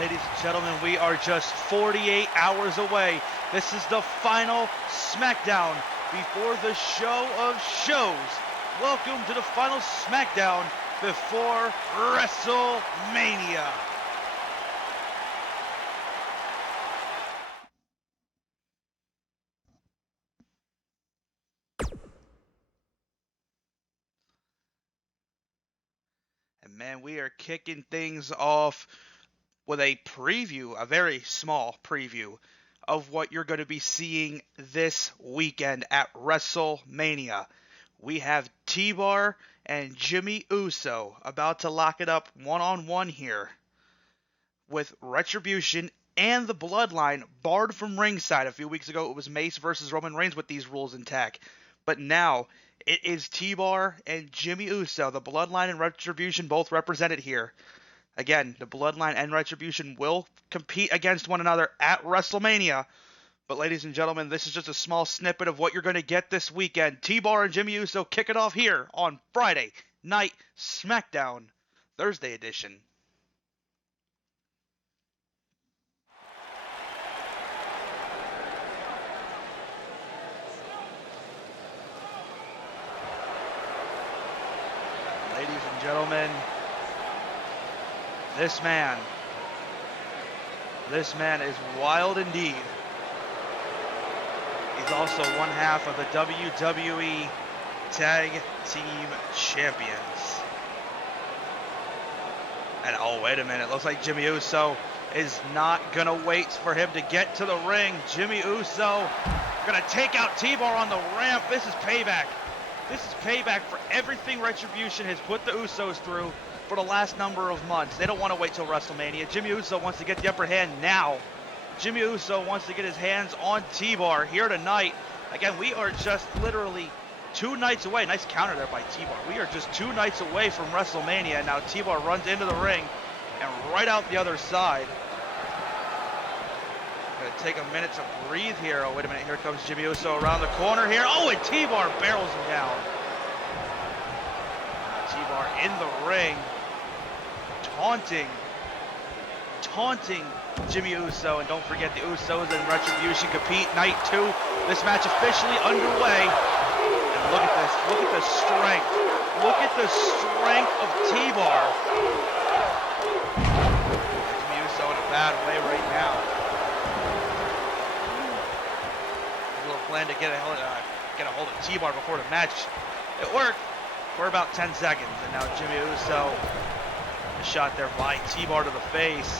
Ladies and gentlemen, we are just 48 hours away. This is the final Smackdown before the show of shows. Welcome to the final Smackdown before Wrestlemania. And man, we are kicking things off with a preview, a very small preview of what you're going to be seeing this weekend at WrestleMania. We have T-Bar and Jimmy Uso about to lock it up one-on-one here with Retribution and the Bloodline barred from ringside. A few weeks ago, it was Mace versus Roman Reigns with these rules intact. But now, it is T-Bar and Jimmy Uso, the Bloodline and Retribution both represented here. Again, the Bloodline and Retribution will compete against one another at WrestleMania. But ladies and gentlemen, this is just a small snippet of what you're going to get this weekend. T-Bar and Jimmy Uso kick it off here on Friday Night Smackdown, Thursday edition. Ladies and gentlemen, this man is wild indeed. He's also one half of the WWE Tag Team Champions. And oh, wait a minute. Looks like Jimmy Uso is not going to wait for him to get to the ring. Jimmy Uso going to take out T-Bar on the ramp. This is payback. This is payback for everything Retribution has put the Usos through for the last number of months. They don't want to wait till WrestleMania. Jimmy Uso wants to get the upper hand now. Jimmy Uso wants to get his hands on T-Bar here tonight. Again, we are just literally 2 nights away. Nice counter there by T-Bar. We are just 2 nights away from WrestleMania. Now T-Bar runs into the ring and right out the other side. Gonna take a minute to breathe here. Oh, wait a minute. Here comes Jimmy Uso around the corner here. Oh, and T-Bar barrels him down. T-Bar in the ring. Taunting Jimmy Uso, and don't forget the Usos and Retribution compete night 2. This match officially underway. And look at this, look at the strength. Look at the strength of T-Bar. Jimmy Uso in a bad way right now. A little plan to get a hold of T-Bar before the match. It worked for about 10 seconds, and now Jimmy Uso. A shot there by T-Bar to the face.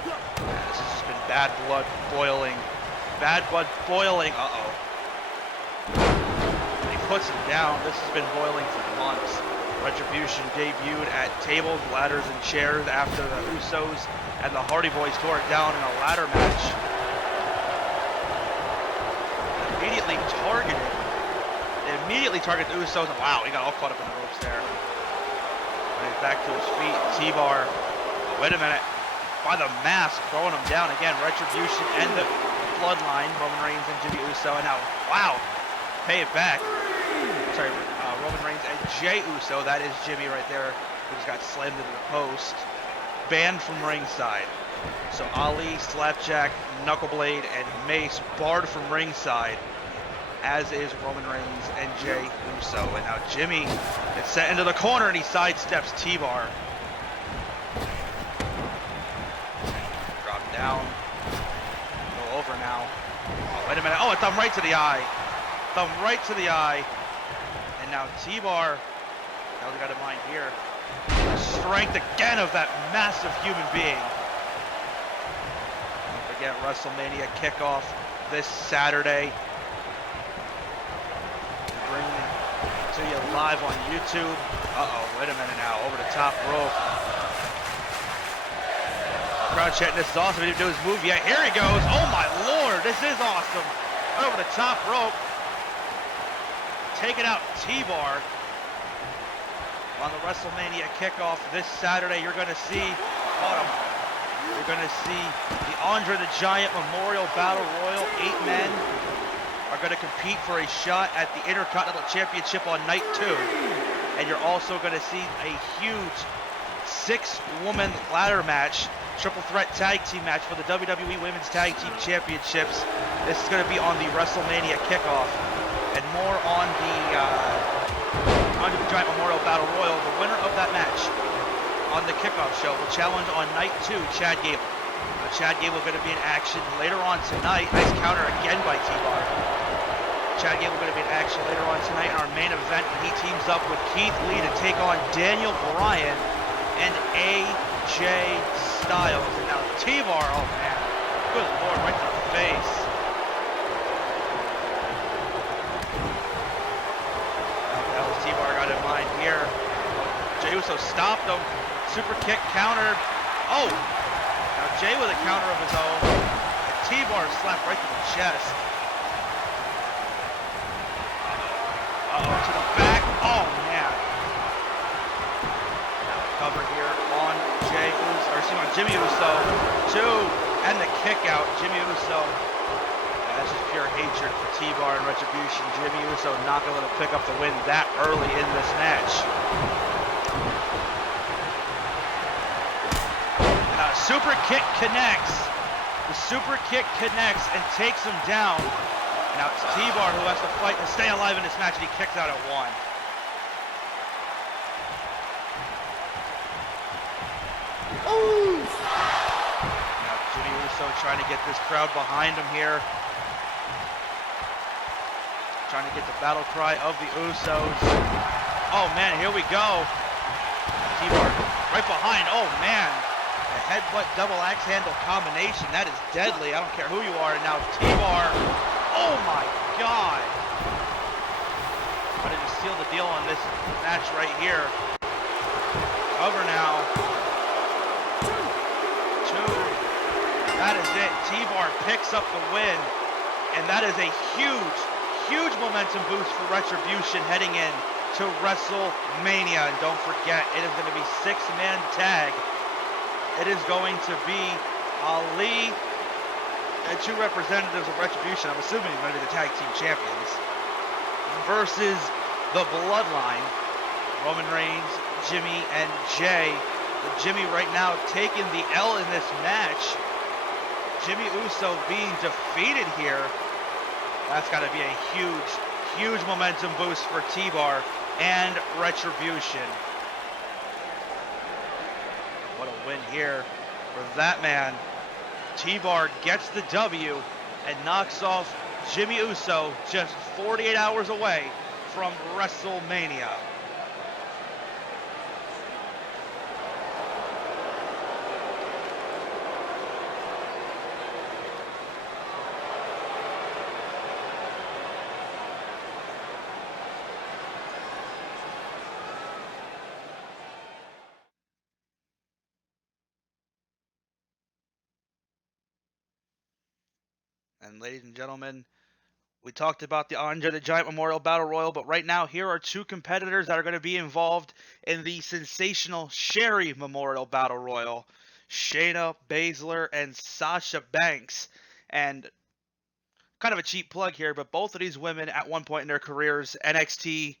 This has just been bad blood boiling. Bad blood boiling. Uh-oh. He puts him down. This has been boiling for months. Retribution debuted at tables, ladders, and chairs after the Usos and the Hardy Boys tore it down in a ladder match. Immediately targeted the Usos. And wow, he got all caught up in the ropes there. He's back to his feet. T-Bar. Oh, wait a minute. By the mask, throwing him down again. Retribution and the Bloodline, Roman Reigns and Jimmy Uso. And now, wow, pay it back. Sorry, Roman Reigns and Jey Uso. That is Jimmy right there, who just got slammed into the post. Banned from ringside. So Ali, Slapjack, Knuckleblade, and Mace barred from ringside, as is Roman Reigns and Jey Uso. And now Jimmy is set into the corner and he sidesteps T-Bar. Drop down. Go over now. Oh, wait a minute. Oh, a thumb right to the eye. Thumb right to the eye. And now T-Bar, now we got in mind here, the strength again of that massive human being. Don't forget WrestleMania kickoff this Saturday. Bringing to you live on YouTube. Uh-oh, wait a minute now. Over the top rope. Crowd chanting, this is awesome. He didn't do his move yet. Here he goes. Oh my lord, this is awesome. Right over the top rope. Taking out T-Bar on the WrestleMania kickoff this Saturday. You're going to see, you're going to see the Andre the Giant Memorial Battle Royal. 8 men are going to compete for a shot at the Intercontinental Championship on night 2. And you're also going to see a huge 6-woman ladder match, triple threat tag team match for the WWE Women's Tag Team Championships. This is going to be on the Wrestlemania kickoff, and more on the Untitled Giant Memorial Battle Royal. The winner of that match on the kickoff show will challenge on night 2 Chad Gable. Chad Gable going to be in action later on tonight. Nice counter again by T-Bar. Chad Gable going to be in action later on tonight in our main event when he teams up with Keith Lee to take on Daniel Bryan and AJ Styles. And now T-Bar, oh man, good lord, right to the face. That was T-Bar got in mind here. Jey Uso stopped him. Super kick counter. Oh! Now Jey with a counter of his own. T-Bar slapped right to the chest. Uh-oh, to the back. Oh, man. Now cover here on Jey Uso, or excuse me, on Jimmy Uso. 2, and the kick out. Jimmy Uso. That's just pure hatred for T-Bar and Retribution. Jimmy Uso not going to pick up the win that early in this match. Super kick connects. The super kick connects and takes him down. And now it's T-Bar who has to fight to stay alive in this match, and he kicks out at 1. Ooh. Now Jimmy Uso trying to get this crowd behind him here. Trying to get the battle cry of the Usos. Oh man, here we go. T-Bar right behind. Oh man. Headbutt double axe handle combination. That is deadly. I don't care who you are. And now T-Bar. Oh my god. Wanted to seal the deal on this match right here. Cover now. 2. That is it. T-Bar picks up the win. And that is a huge, huge momentum boost for Retribution heading in to WrestleMania. And don't forget, it is going to be 6-man tag. It is going to be Ali and 2 representatives of Retribution, I'm assuming going to be the tag team champions, versus the Bloodline, Roman Reigns, Jimmy, and Jey. Jimmy right now taking the L in this match. Jimmy Uso being defeated here. That's got to be a huge, huge momentum boost for T-Bar and Retribution. What a win here for that man. T-Bar gets the W and knocks off Jimmy Uso just 48 hours away from WrestleMania. And ladies and gentlemen, we talked about the Andre the Giant Memorial Battle Royal, but right now here are 2 competitors that are going to be involved in the sensational Sherry Memorial Battle Royal. Shayna Baszler and Sasha Banks. And kind of a cheap plug here, but both of these women at one point in their careers, NXT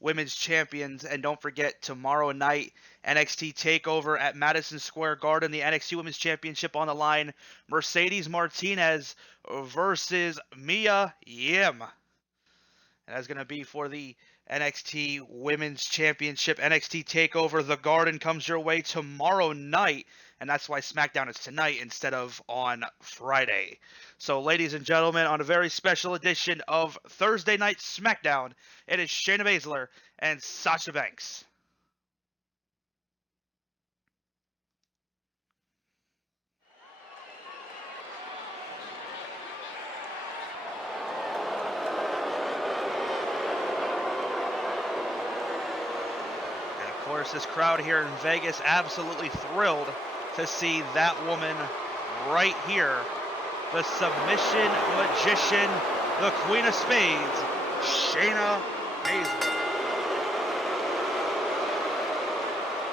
Women's Champions. And don't forget, tomorrow night, NXT TakeOver at Madison Square Garden, the NXT Women's Championship on the line. Mercedes Martinez versus Mia Yim. And that's going to be for the NXT Women's Championship. NXT TakeOver, the Garden, comes your way tomorrow night. And that's why Smackdown is tonight instead of on Friday. So, ladies and gentlemen, on a very special edition of Thursday Night Smackdown, it is Shayna Baszler and Sasha Banks. And of course, this crowd here in Vegas absolutely thrilled to see that woman right here. The submission magician, the Queen of Spades, Shayna Baszler.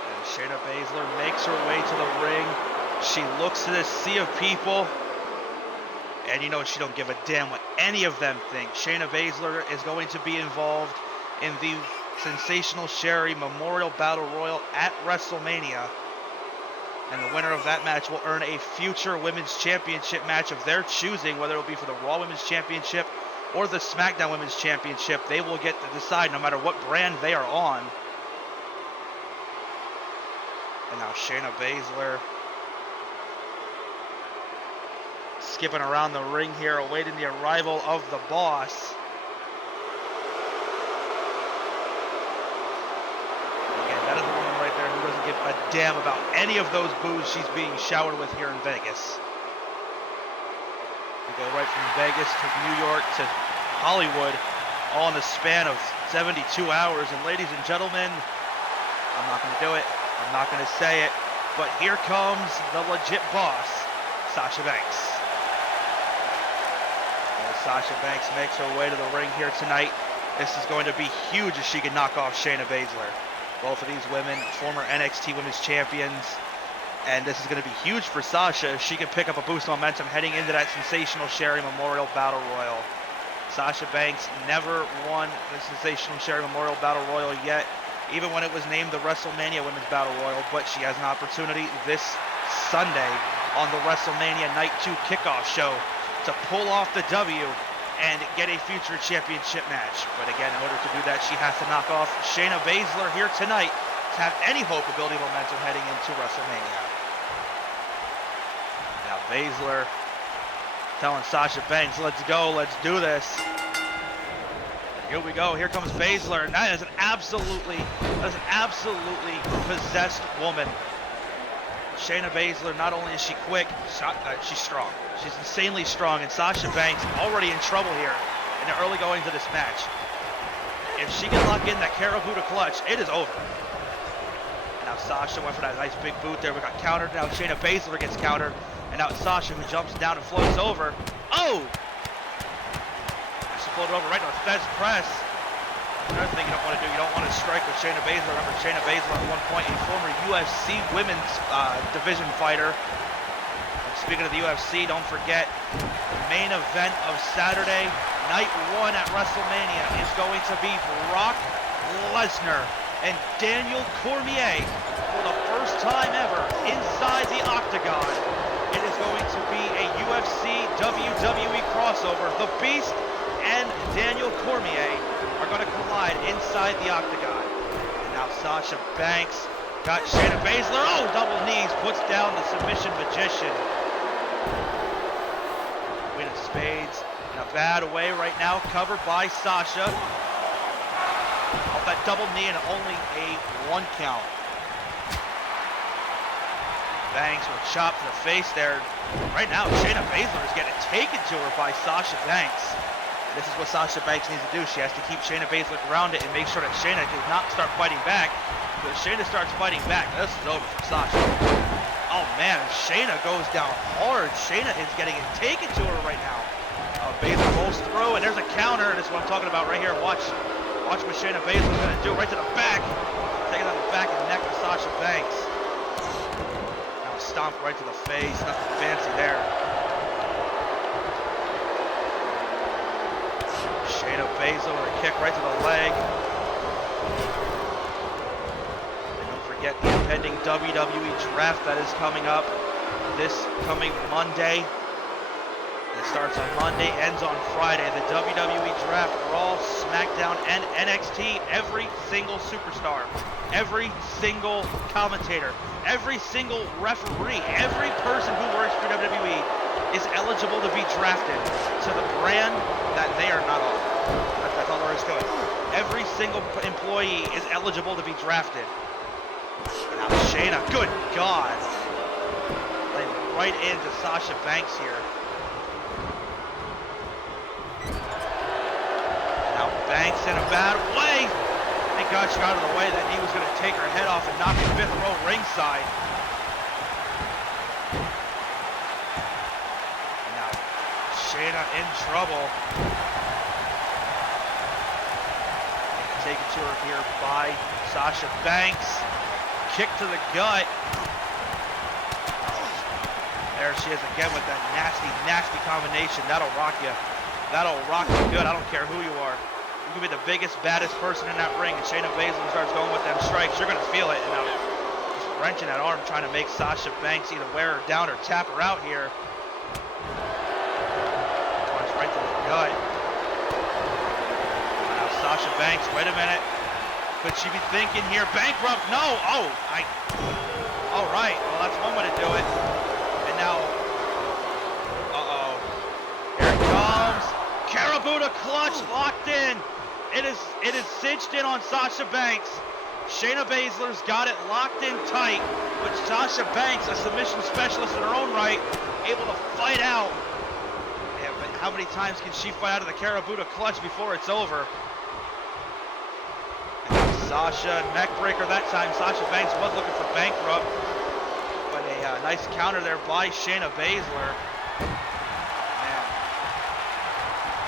And Shayna Baszler makes her way to the ring. She looks at this sea of people, and you know she don't give a damn what any of them think. Shayna Baszler is going to be involved in the sensational Sherry Memorial Battle Royal at WrestleMania. And the winner of that match will earn a future Women's Championship match of their choosing, whether it will be for the Raw Women's Championship or the Smackdown Women's Championship. They will get to decide no matter what brand they are on. And now Shayna Baszler skipping around the ring here, awaiting the arrival of the boss. Again, that is the woman right there who doesn't give a damn about any of those boos she's being showered with here in Vegas. We go right from Vegas to New York to Hollywood, all in the span of 72 hours. And ladies and gentlemen, I'm not going to do it. I'm not going to say it. But here comes the legit boss, Sasha Banks. As Sasha Banks makes her way to the ring here tonight, this is going to be huge if she can knock off Shayna Baszler. Both of these women, former NXT Women's Champions. And this is going to be huge for Sasha if she can pick up a boost of momentum heading into that Sensational Sherry Memorial Battle Royal. Sasha Banks never won the Sensational Sherry Memorial Battle Royal yet, even when it was named the Wrestlemania Women's Battle Royal, but she has an opportunity this Sunday on the Wrestlemania Night 2 kickoff show to pull off the W and get a future championship match. But again, in order to do that, she has to knock off Shayna Baszler here tonight to have any hope of building momentum heading into WrestleMania. Now Baszler telling Sasha Banks, let's go, let's do this. Here we go, here comes Baszler, and that is an absolutely possessed woman. Shayna Baszler, not only is she quick, she's strong. She's insanely strong, and Sasha Banks already in trouble here in the early goings of this match. If she can lock in that Karabuta clutch, it is over. And now Sasha went for that nice big boot there. We got countered. Now Shayna Baszler gets countered. And now it's Sasha who jumps down and floats over. Oh! She floated over right to the Fez press. Another thing you don't want to do, you don't want to strike with Shayna Baszler. Remember, Shayna Baszler at one point a former UFC women's division fighter. And speaking of the UFC, don't forget the main event of Saturday, night 1 at WrestleMania is going to be Brock Lesnar and Daniel Cormier for the first time ever inside the octagon. It is going to be a UFC WWE crossover. The Beast and Daniel Cormier are going to collide inside the octagon. And now Sasha Banks got Shayna Baszler. Oh, double knees, puts down the submission magician. Queen of Spades in a bad way right now, covered by Sasha. Off that double knee and only a 1 count. Banks with a chop to the face there. Right now, Shayna Baszler is getting taken to her by Sasha Banks. This is what Sasha Banks needs to do. She has to keep Shayna Baszler grounded and make sure that Shayna does not start fighting back. Because if Shayna starts fighting back, this is over for Sasha. Oh man, Shayna goes down hard. Shayna is getting it taken to her right now. Baszler rolls through, and there's a counter. This is what I'm talking about right here. Watch what Shayna Baszler's going to do. Right to the back. Taking on the back and neck of Sasha Banks. Now a stomp right to the face. Nothing fancy there. Shayna Baszler with a kick right to the leg. And don't forget the impending WWE Draft that is coming up this coming Monday. It starts on Monday, ends on Friday. The WWE Draft, Raw, Smackdown, and NXT. Every single superstar, every single commentator, every single referee, every person who works for WWE is eligible to be drafted to the brand that they are not on. That's all there is to it. Every single employee is eligible to be drafted. Now Shayna, good God. Laying right into Sasha Banks here. Now Banks in a bad way. Thank God she got out of the way. That knee was going to take her head off and knock her 5th row ringside. And now Shayna in trouble. Taken to her here by Sasha Banks. Kick to the gut. There she is again with that nasty, nasty combination. That'll rock you. That'll rock you good. I don't care who you are. You can be the biggest, baddest person in that ring, and Shayna Baszler starts going with them strikes. You're going to feel it. And now, just wrenching that arm, trying to make Sasha Banks either wear her down or tap her out here. Punch right to the gut. Now Sasha Banks, wait a minute. Could she be thinking here? Bankrupt? No! Oh, all right, well that's one way to do it. And now, here it comes. Karabuta clutch locked in. It is cinched in on Sasha Banks. Shayna Baszler's got it locked in tight, but Sasha Banks, a submission specialist in her own right, able to fight out. Yeah, but how many times can she fight out of the Karabuta clutch before it's over? And Sasha, neckbreaker that time. Sasha Banks was looking for bankrupt, but a nice counter there by Shayna Baszler. Man,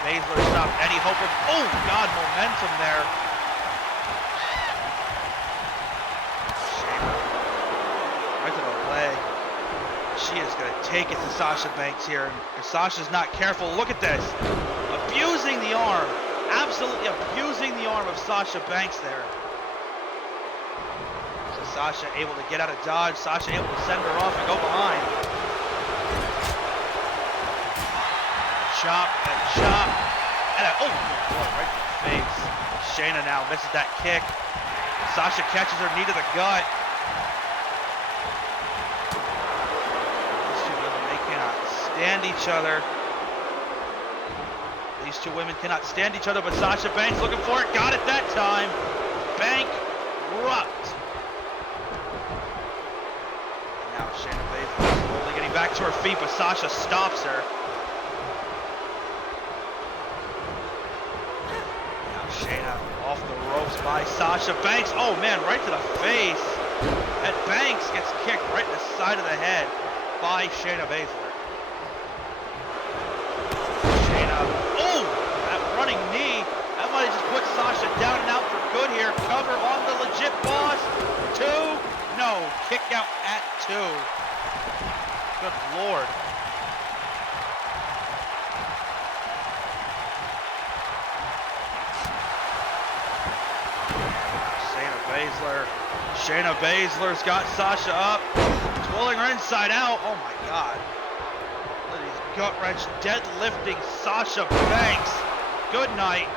Baszler stopped any hope of, oh God, momentum there. She is going to take it to Sasha Banks here. If Sasha's not careful, look at this. Abusing the arm. Absolutely abusing the arm of Sasha Banks there. So Sasha able to get out of dodge. Sasha able to send her off and go behind. Chop and chop. And oh boy, right to the face. Shayna now misses that kick. Sasha catches her knee to the gut. Stand each other. These two women cannot stand each other, but Sasha Banks looking for it. Got it that time. Bankrupt. And now Shayna Baszler slowly getting back to her feet, but Sasha stops her. Now Shayna off the ropes by Sasha Banks. Oh man, right to the face. And Banks gets kicked right in the side of the head by Shayna Baszler. Running knee. That might have just put Sasha down and out for good here. Cover on the legit boss. 2. No. Kick out at 2. Good Lord. Shayna Baszler's got Sasha up. Twirling her inside out. Oh my God. Look at these gut wrench deadlifting Sasha Banks. Good night.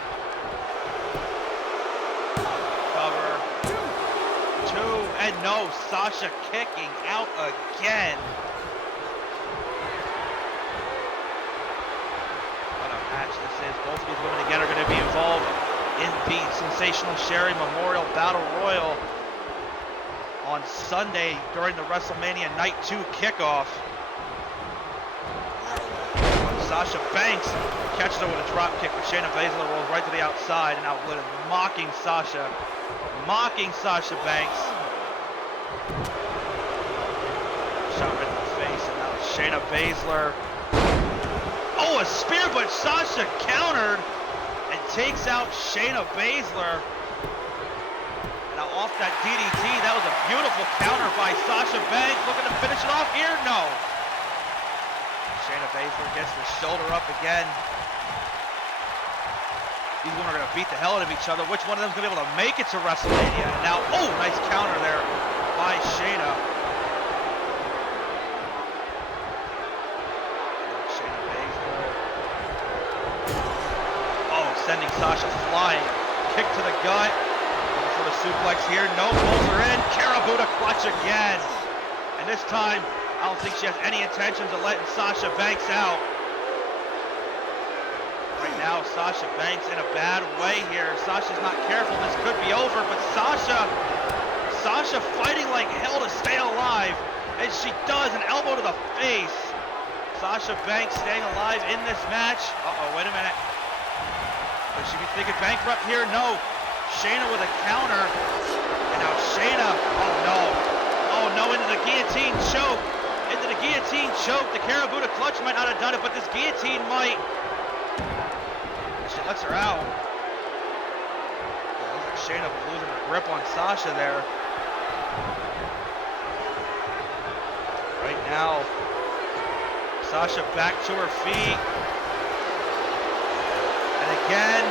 Cover. 2 and no. Sasha kicking out again. What a match this is. Both of these women again are going to be involved in the Sensational Sherry Memorial Battle Royal on Sunday during the Wrestlemania Night 2 kickoff. Sasha Banks catches her with a drop kick, but Shayna Baszler rolls right to the outside and out mocking Sasha Banks. Shot right in the face, and now Shayna Baszler. Oh, a spear, but Sasha countered and takes out Shayna Baszler. And now off that DDT, that was a beautiful counter by Sasha Banks. Looking to finish it off here? No. Shayna Baszler gets the shoulder up again. These women are going to beat the hell out of each other. Which one of them is going to be able to make it to WrestleMania? And now, oh, nice counter there by Shayna. Shayna Baszler. Oh, sending Sasha flying. Kick to the gut. Looking for the suplex here. No, pulls her in. Karabuta clutch again. And this time, I don't think she has any intentions of letting Sasha Banks out. Right now, Sasha Banks in a bad way here. Sasha's not careful. This could be over, but Sasha fighting like hell to stay alive. And she does, an elbow to the face. Sasha Banks staying alive in this match. Uh-oh, wait a minute. Could she be thinking bankrupt here? No. Shayna with a counter. And now Shayna, oh no. Oh no, into the guillotine choke. Into the guillotine choke. The Karabuta clutch might not have done it, but this guillotine might. She lets her out. Yeah, looks like Shayna was losing her grip on Sasha there. Right now, Sasha back to her feet. And again,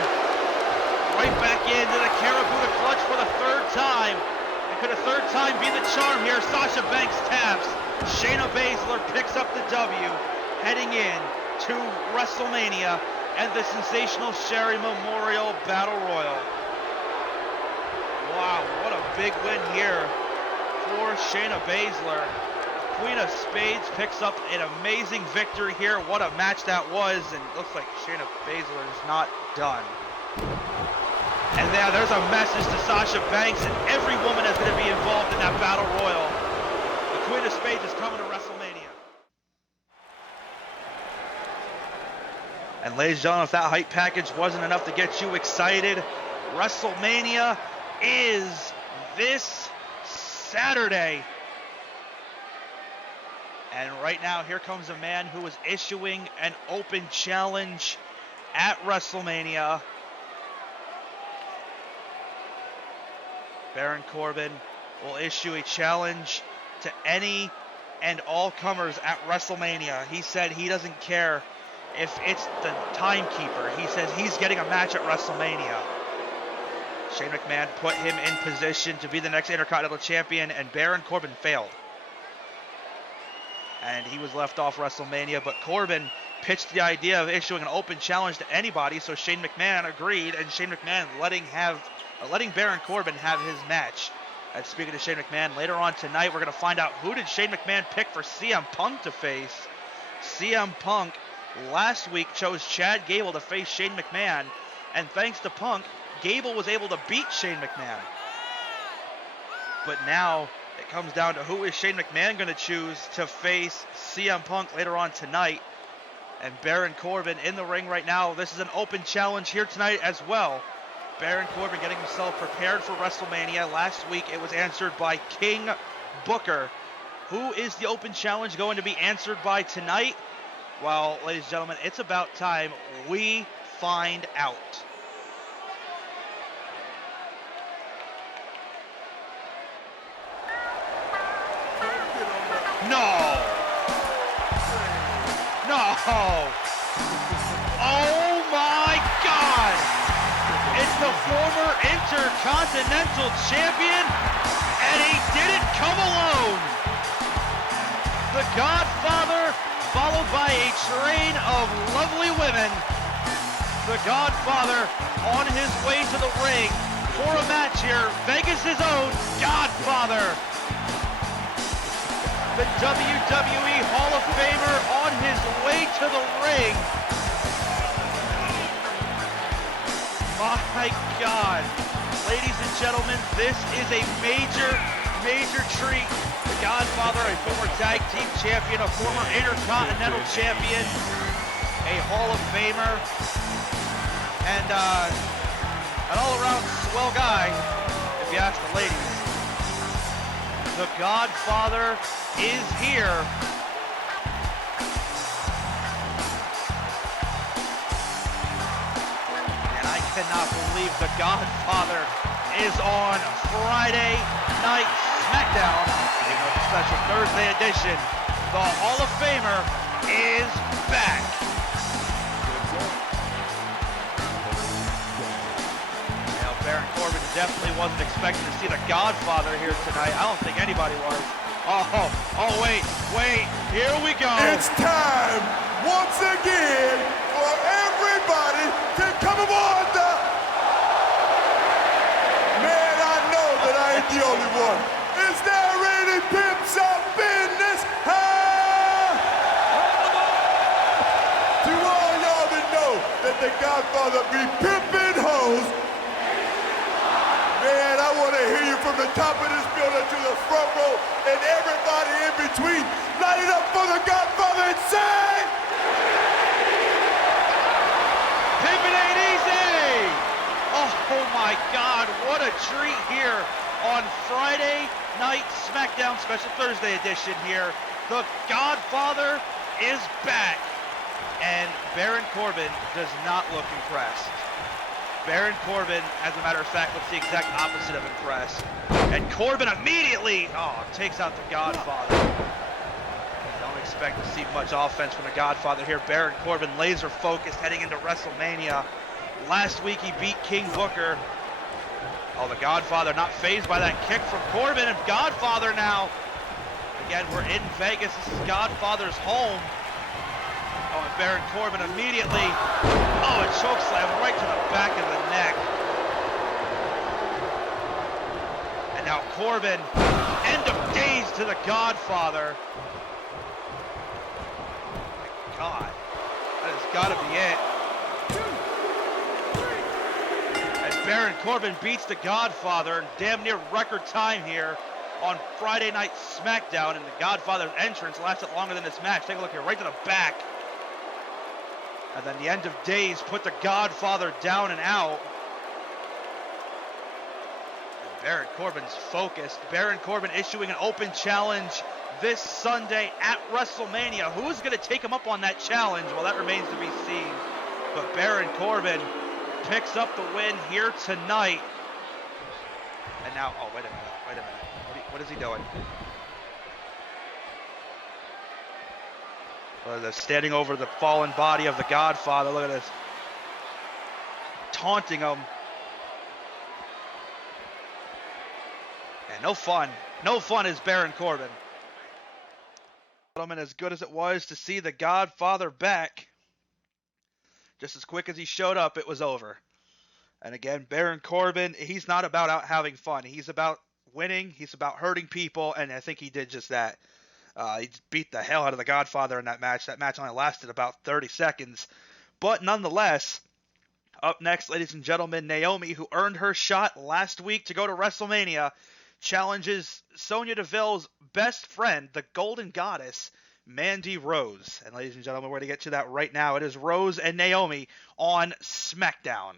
right back into the Karabuta clutch for the 3rd time. And Could a third time be the charm here? Sasha Banks taps. Shayna Baszler picks up the W, heading in to WrestleMania and the sensational Sherry Memorial Battle Royal. Wow, what a big win here for Shayna Baszler. Queen of Spades picks up an amazing victory here. What a match that was, and it looks like Shayna Baszler is not done. And there's a message to Sasha Banks, and every woman is going to be involved in that Battle Royal. The Queen of Spades is coming to WrestleMania. And ladies and gentlemen, if that hype package wasn't enough to get you excited, WrestleMania is this Saturday. And right now, here comes a man who is issuing an open challenge at WrestleMania. Baron Corbin will issue a challenge to any and all comers at WrestleMania. He said he doesn't care if it's the timekeeper. He says he's getting a match at WrestleMania. Shane McMahon put him in position to be the next Intercontinental Champion, and Baron Corbin failed. And he was left off WrestleMania, but Corbin pitched the idea of issuing an open challenge to anybody, so Shane McMahon agreed, and Shane McMahon letting Baron Corbin have his match. And speaking of Shane McMahon, later on tonight, we're going to find out who did Shane McMahon pick for CM Punk to face. CM Punk last week chose Chad Gable to face Shane McMahon, and thanks to Punk, Gable was able to beat Shane McMahon. But now it comes down to who is Shane McMahon going to choose to face CM Punk later on tonight. And Baron Corbin in the ring right now. This is an open challenge here tonight as well. Baron Corbin getting himself prepared for WrestleMania. Last week it was answered by King Booker. Who is the open challenge going to be answered by tonight? Well, ladies and gentlemen, it's about time we find out. No! Oh my God! It's the former Intercontinental Champion, and he didn't come alone. The Godfather, followed by a train of lovely women. The Godfather on his way to the ring for a match here. Vegas' own Godfather. The WWE Hall of Famer on his way to the ring. My God. Ladies and gentlemen, this is a major treat. The Godfather, a former tag team champion, a former Intercontinental champion, a Hall of Famer, and an all-around swell guy, if you ask the ladies. The Godfather is here. And I cannot believe the Godfather is on Friday Night Smackdown. In a special Thursday edition, the Hall of Famer is back. Now, Baron Corbin definitely wasn't expecting to see the Godfather here tonight. I don't think anybody was. Oh, wait, here we go. It's time, once again, for everybody to come aboard the... Man, I know that I ain't the only one. Is there any pimps up in this house? To all y'all that know that the Godfather be pimping hoes, man, I want to hear you from the top of this building to the front row and everybody in between. Light it up for the Godfather and say... Pimpin' ain't easy! Oh my God, what a treat here on Friday Night Smackdown Special Thursday edition here. The Godfather is back. And Baron Corbin does not look impressed. Baron Corbin, as a matter of fact, looks the exact opposite of impressed. And Corbin immediately, takes out the Godfather. Don't expect to see much offense from the Godfather here. Baron Corbin laser focused heading into WrestleMania. Last week he beat King Booker. Oh, the Godfather not fazed by that kick from Corbin, and Godfather now. Again, we're in Vegas. This is Godfather's home. Oh, and Baron Corbin immediately. Oh, a choke slam right to the back of the neck. And now Corbin, end of days to the Godfather. Oh my God, that has got to be it. Baron Corbin beats the Godfather in damn near record time here on Friday Night Smackdown, and the Godfather's entrance lasted longer than this match. Take a look here, right to the back. And then the end of days put the Godfather down and out. And Baron Corbin's focused. Baron Corbin issuing an open challenge this Sunday at Wrestlemania. Who's going to take him up on that challenge? Well, that remains to be seen. But Baron Corbin picks up the win here tonight. And now, oh, wait a minute. What is he doing? Well, they're standing over the fallen body of the Godfather. Look at this. Taunting him. And no fun. No fun is Baron Corbin. Gentlemen, as good as it was to see the Godfather back, just as quick as he showed up, it was over. And again, Baron Corbin, he's not about out having fun. He's about winning. He's about hurting people, and I think he did just that. He beat the hell out of the Godfather in that match. That match only lasted about 30 seconds. But nonetheless, up next, ladies and gentlemen, Naomi, who earned her shot last week to go to WrestleMania, challenges Sonya Deville's best friend, the Golden Goddess, Mandy Rose. And ladies and gentlemen, we're going to get to that right now. It is Rose and Naomi on Smackdown.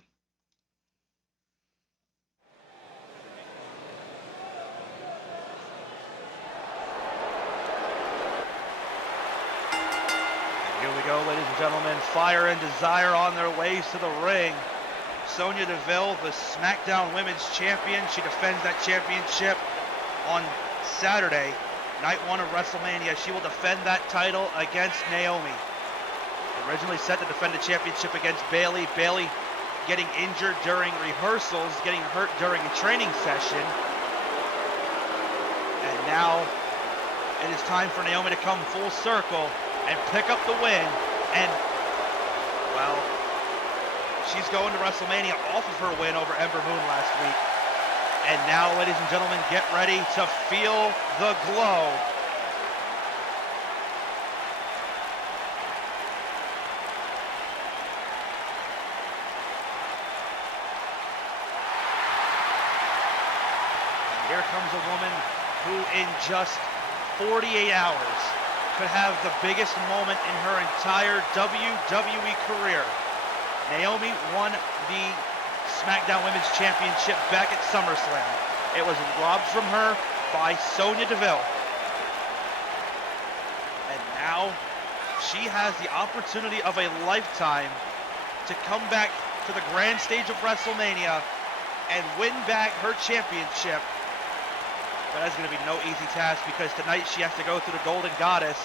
And here we go, ladies and gentlemen. Fire and Desire on their ways to the ring. Sonya Deville, the SmackDown Women's Champion. She defends that championship on Saturday, night 1 of WrestleMania. She will defend that title against Naomi. Originally set to defend the championship against Bayley. Bayley getting injured during rehearsals, getting hurt during a training session. And now it is time for Naomi to come full circle and pick up the win. And, well, she's going to WrestleMania off of her win over Ember Moon last week. And now, ladies and gentlemen, get ready to feel the glow. And here comes a woman who in just 48 hours could have the biggest moment in her entire WWE career. Naomi won the SmackDown Women's Championship back at SummerSlam. It was robbed from her by Sonya Deville. And now she has the opportunity of a lifetime to come back to the grand stage of WrestleMania and win back her championship. But that's going to be no easy task, because tonight she has to go through the Golden Goddess.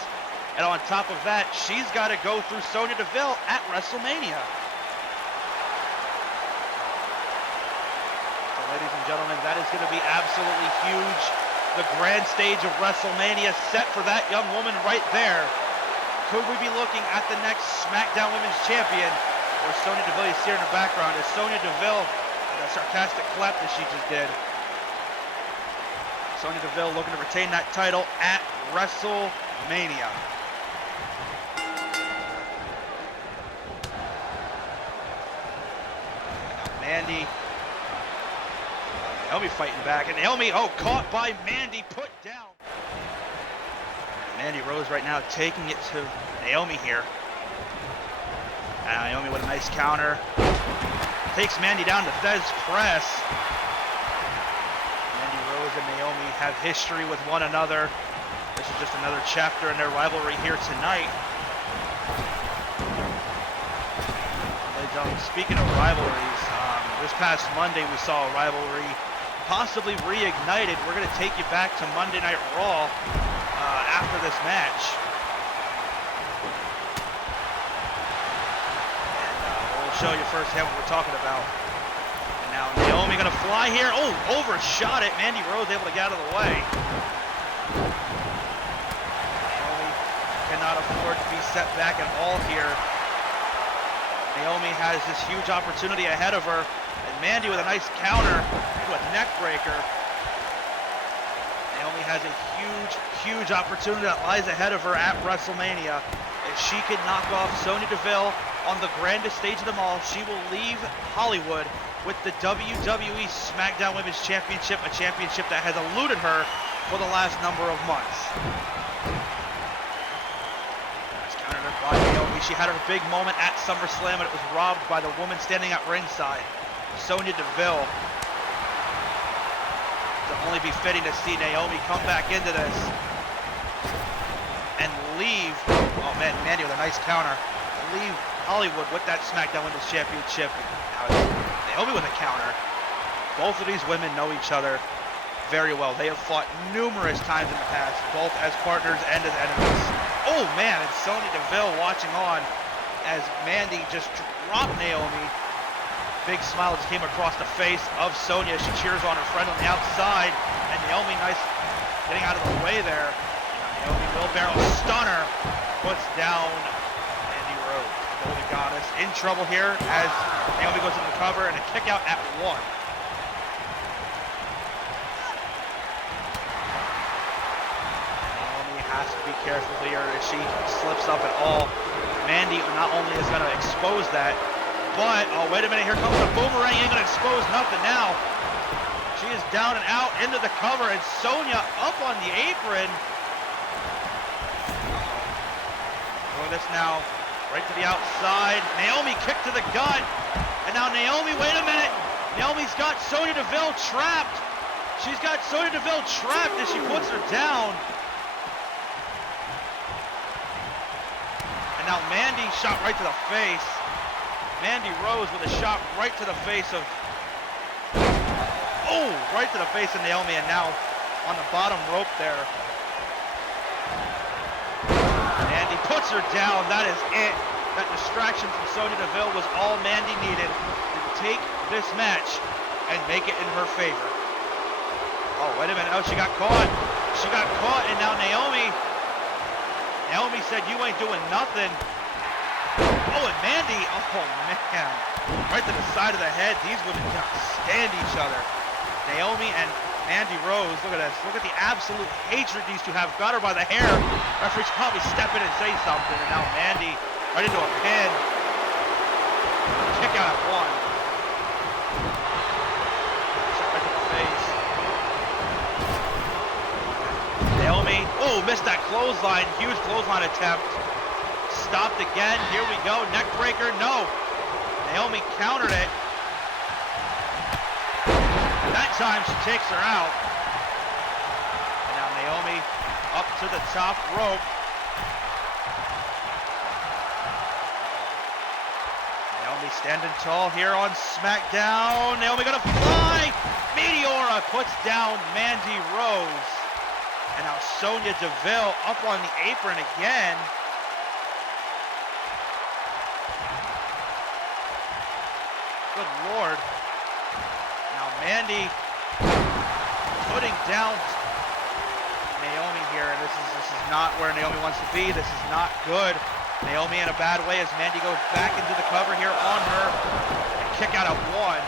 And on top of that, she's got to go through Sonya Deville at WrestleMania. Ladies and gentlemen, that is going to be absolutely huge. The grand stage of WrestleMania set for that young woman right there. Could we be looking at the next SmackDown Women's Champion, or Sonya Deville? You see her in the background. Is Sonya Deville, that sarcastic clap that she just did. Sonya Deville looking to retain that title at WrestleMania. Mandy. Naomi fighting back, and Naomi, caught by Mandy, put down. Mandy Rose right now taking it to Naomi here. And Naomi with a nice counter. Takes Mandy down to Thez press. Mandy Rose and Naomi have history with one another. This is just another chapter in their rivalry here tonight. Ladies and gentlemen, speaking of rivalries, this past Monday we saw a rivalry possibly reignited. We're going to take you back to Monday Night Raw after this match. And we'll show you firsthand what we're talking about. And Now Naomi gonna fly here. Oh, overshot it. Mandy Rose able to get out of the way. Naomi cannot afford to be set back at all here. Naomi has this huge opportunity ahead of her. And Mandy with a nice counter into a neck breaker. Naomi has a huge opportunity that lies ahead of her at WrestleMania. If she can knock off Sonya Deville on the grandest stage of them all, she will leave Hollywood with the WWE SmackDown Women's Championship, a championship that has eluded her for the last number of months. That's countered by Naomi. She had her big moment at SummerSlam, and it was robbed by the woman standing at ringside, Sonya Deville. It'll only be fitting to see Naomi come back into this and leave. Oh man, Mandy with a nice counter. Leave Hollywood with that SmackDown Women's Championship. Now it's Naomi with a counter. Both of these women know each other very well. They have fought numerous times in the past, both as partners and as enemies. Oh man, and Sonya Deville watching on as Mandy just dropped Naomi. Big smile just came across the face of Sonya. She cheers on her friend on the outside, and Naomi nice getting out of the way there. Naomi wheelbarrow stunner puts down Mandy Rose. The Golden Goddess in trouble here as Naomi goes into the cover and a kick out at 1. Naomi has to be careful here. If she slips up at all, Mandy not only is going to expose that, but, oh, wait a minute, here comes the boomerang. Ain't going to expose nothing now. She is down and out into the cover, and Sonya up on the apron. Doing this now, right to the outside. Naomi kick to the gut. And now Naomi, wait a minute. Naomi's got Sonya Deville trapped. She's got Sonya Deville trapped as she puts her down. And now Mandy shot right to the face. Mandy Rose with a shot right to the face of, oh, right to the face of Naomi, and now on the bottom rope there. Mandy puts her down. That is it. That distraction from Sonya Deville was all Mandy needed to take this match and make it in her favor. Oh, wait a minute. Oh, she got caught. She got caught, and now Naomi said, you ain't doing nothing. Oh, and Mandy, oh man, right to the side of the head. These women cannot stand each other. Naomi and Mandy Rose, look at this. Look at the absolute hatred these two have. Got her by the hair. Referee's probably step in and say something. And now Mandy right into a pin. Kick out at 1. Shot right to the face. Naomi, oh, missed that clothesline. Huge clothesline attempt. Stopped again. Here we go. Neck breaker. No. Naomi countered it. That time she takes her out. And now Naomi up to the top rope. Naomi standing tall here on SmackDown. Naomi gonna fly. Meteora puts down Mandy Rose. And now Sonya Deville up on the apron again. Good Lord. Now Mandy putting down Naomi here, and this is not where Naomi wants to be. This is not good. Naomi in a bad way as Mandy goes back into the cover here on her. And kick out at 1.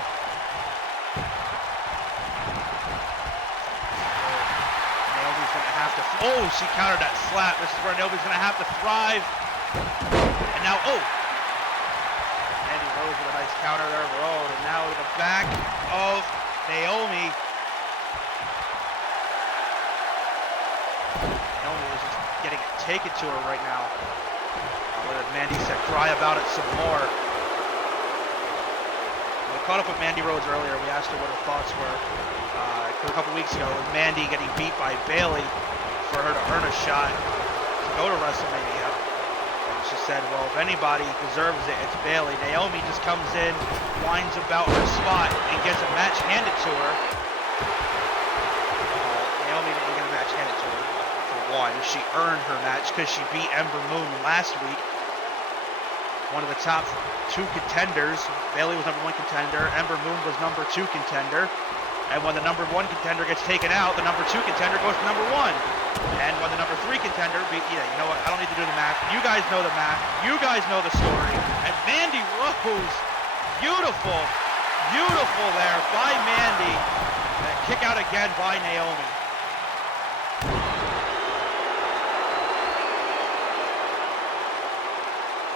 Naomi's gonna have to, oh, she countered that slap. This is where Naomi's gonna have to thrive. And now, oh, with a nice counter there, road, and now to the back of Naomi. Naomi is just getting it taken to her right now. What did Mandy said? Cry about it some more. We caught up with Mandy Rose earlier. We asked her what her thoughts were a couple weeks ago with Mandy getting beat by Bayley for her to earn a shot to go to WrestleMania. She said, well, if anybody deserves it, it's Bayley. Naomi just comes in, whines about her spot, and gets a match handed to her. Naomi didn't get a match handed to her, for one. She earned her match because she beat Ember Moon last week. one of the top 2 contenders. Bayley was number 1 contender. Ember Moon was number 2 contender. And when the number 1 contender gets taken out, the number 2 contender goes to number 1. And when the number 3 contender you know what? I don't need to do the math. You guys know the math. You guys know the story. And Mandy Rose, beautiful there by Mandy. And kick out again by Naomi.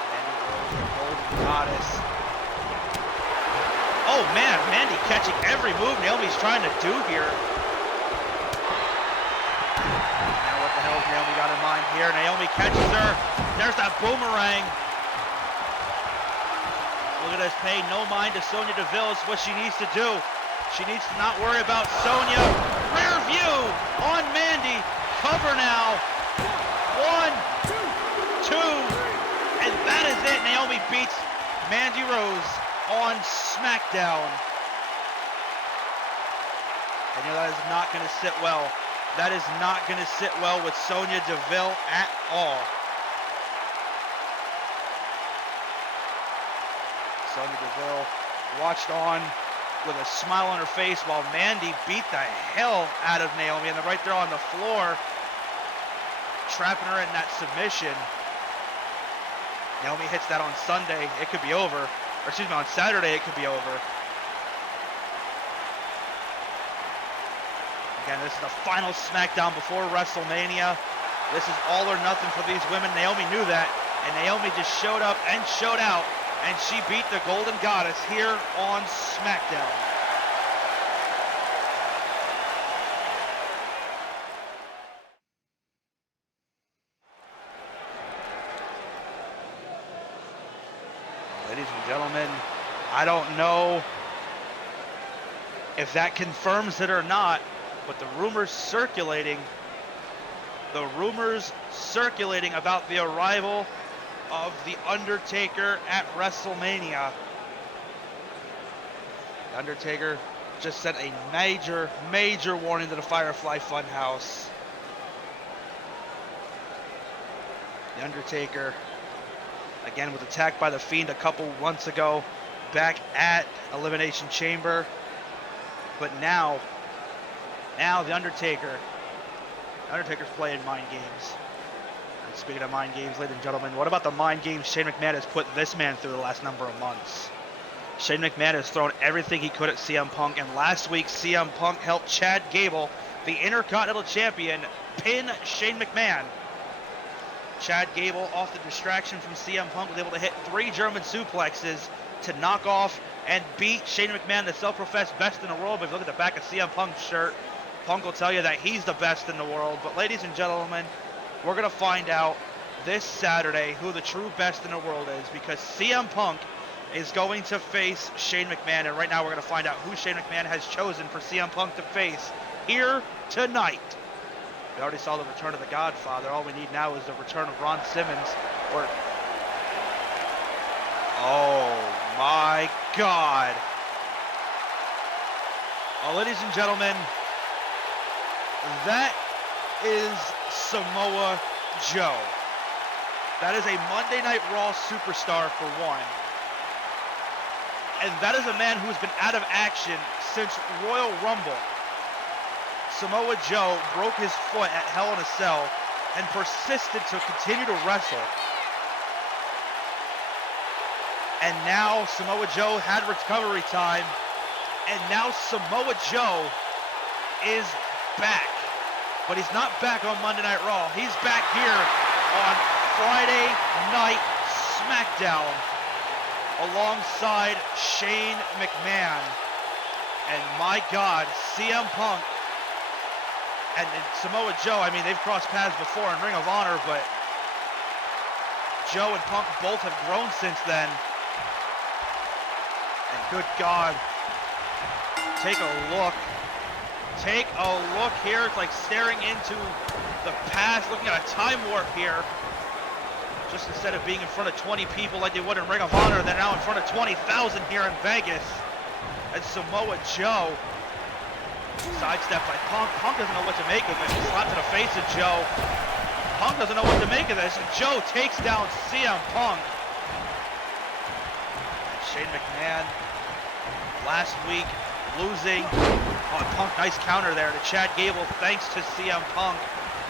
Mandy Rose, the golden goddess. Oh man, Mandy catching every move Naomi's trying to do here. Now what the hell has Naomi got in mind here? Naomi catches her. There's that boomerang. Look at us paying no mind to Sonya Deville. It's what she needs to do. She needs to not worry about Sonya. Rear view on Mandy. Cover now. 1, 2, and that is it. Naomi beats Mandy Rose on Smackdown. And you know that is not going to sit well. That is not going to sit well with Sonya Deville at all. Sonya Deville watched on with a smile on her face while Mandy beat the hell out of Naomi. And they're right there on the floor, trapping her in that submission. Naomi hits that on Sunday, it could be over. Or excuse me, on Saturday, it could be over. Again, this is the final Smackdown before WrestleMania. This is all or nothing for these women. Naomi knew that, and Naomi just showed up and showed out, and she beat the Golden Goddess here on Smackdown. Ladies and gentlemen, I don't know if that confirms it or not, but the rumors circulating about the arrival of The Undertaker at WrestleMania. The Undertaker just sent a major warning to the Firefly Funhouse. The Undertaker, again, was attacked by The Fiend a couple months ago back at Elimination Chamber. But now The Undertaker's playing mind games. And speaking of mind games, ladies and gentlemen, what about the mind games Shane McMahon has put this man through the last number of months? Shane McMahon has thrown everything he could at CM Punk, and last week CM Punk helped Chad Gable, the Intercontinental Champion, pin Shane McMahon. Chad Gable, off the distraction from CM Punk, was able to hit 3 German suplexes to knock off and beat Shane McMahon, the self-professed best in the world. But if you look at the back of CM Punk's shirt, Punk will tell you that he's the best in the world. But ladies and gentlemen, we're going to find out this Saturday who the true best in the world is, because CM Punk is going to face Shane McMahon. And right now we're going to find out who Shane McMahon has chosen for CM Punk to face here tonight. We already saw the return of the Godfather. All we need now is the return of Ron Simmons. Oh my God. Ladies and gentlemen, that is Samoa Joe. That is a Monday Night Raw superstar for one. And that is a man who has been out of action since Royal Rumble. Samoa Joe broke his foot at Hell in a Cell and persisted to continue to wrestle. And now Samoa Joe had recovery time, and now Samoa Joe is back. But he's not back on Monday Night Raw. He's back here on Friday Night Smackdown alongside Shane McMahon. And my God, CM Punk and Samoa Joe, I mean, they've crossed paths before in Ring of Honor, but Joe and Punk both have grown since then. And good God, take a look. Take a look here. It's like staring into the past, looking at a time warp here. Just instead of being in front of 20 people like they would in Ring of Honor, they're now in front of 20,000 here in Vegas. And Samoa Joe sidestepped by Punk. Punk doesn't know what to make of it. He slapped to the face of Joe. Punk doesn't know what to make of this. And Joe takes down CM Punk. Shane McMahon last week losing. Oh, Punk, nice counter there to Chad Gable thanks to CM Punk.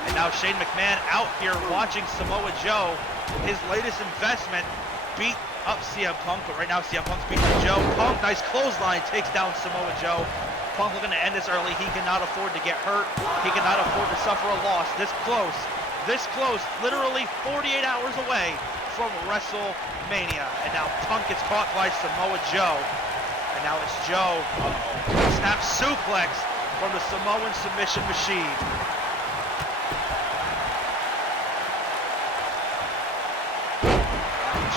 And now Shane McMahon out here watching Samoa Joe. His latest investment beat up CM Punk, but right now CM Punk's beating Joe. Punk, nice clothesline, takes down Samoa Joe. Punk looking to end this early. He cannot afford to get hurt. He cannot afford to suffer a loss. This close, literally 48 hours away from WrestleMania. And now Punk gets caught by Samoa Joe. And now it's Joe. Snap suplex from the Samoan submission machine.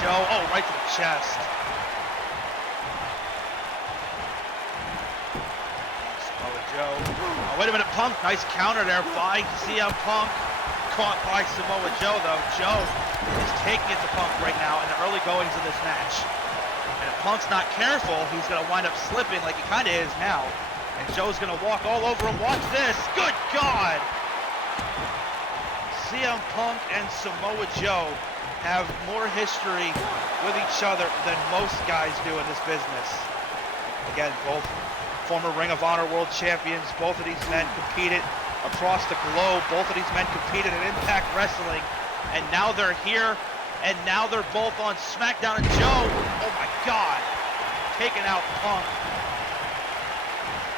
Joe, oh, right to the chest. Samoa Joe. Oh, wait a minute, Punk. Nice counter there by CM Punk. Caught by Samoa Joe, though. Joe is taking it to Punk right now in the early goings of this match. And if Punk's not careful, he's going to wind up slipping like he kind of is now. And Joe's going to walk all over him. Watch this. Good God. CM Punk and Samoa Joe have more history with each other than most guys do in this business. Again, both former Ring of Honor World Champions. Both of these men competed across the globe. Both of these men competed in Impact Wrestling. And now they're here. And now they're both on Smackdown. And Joe, oh my God, taking out Punk.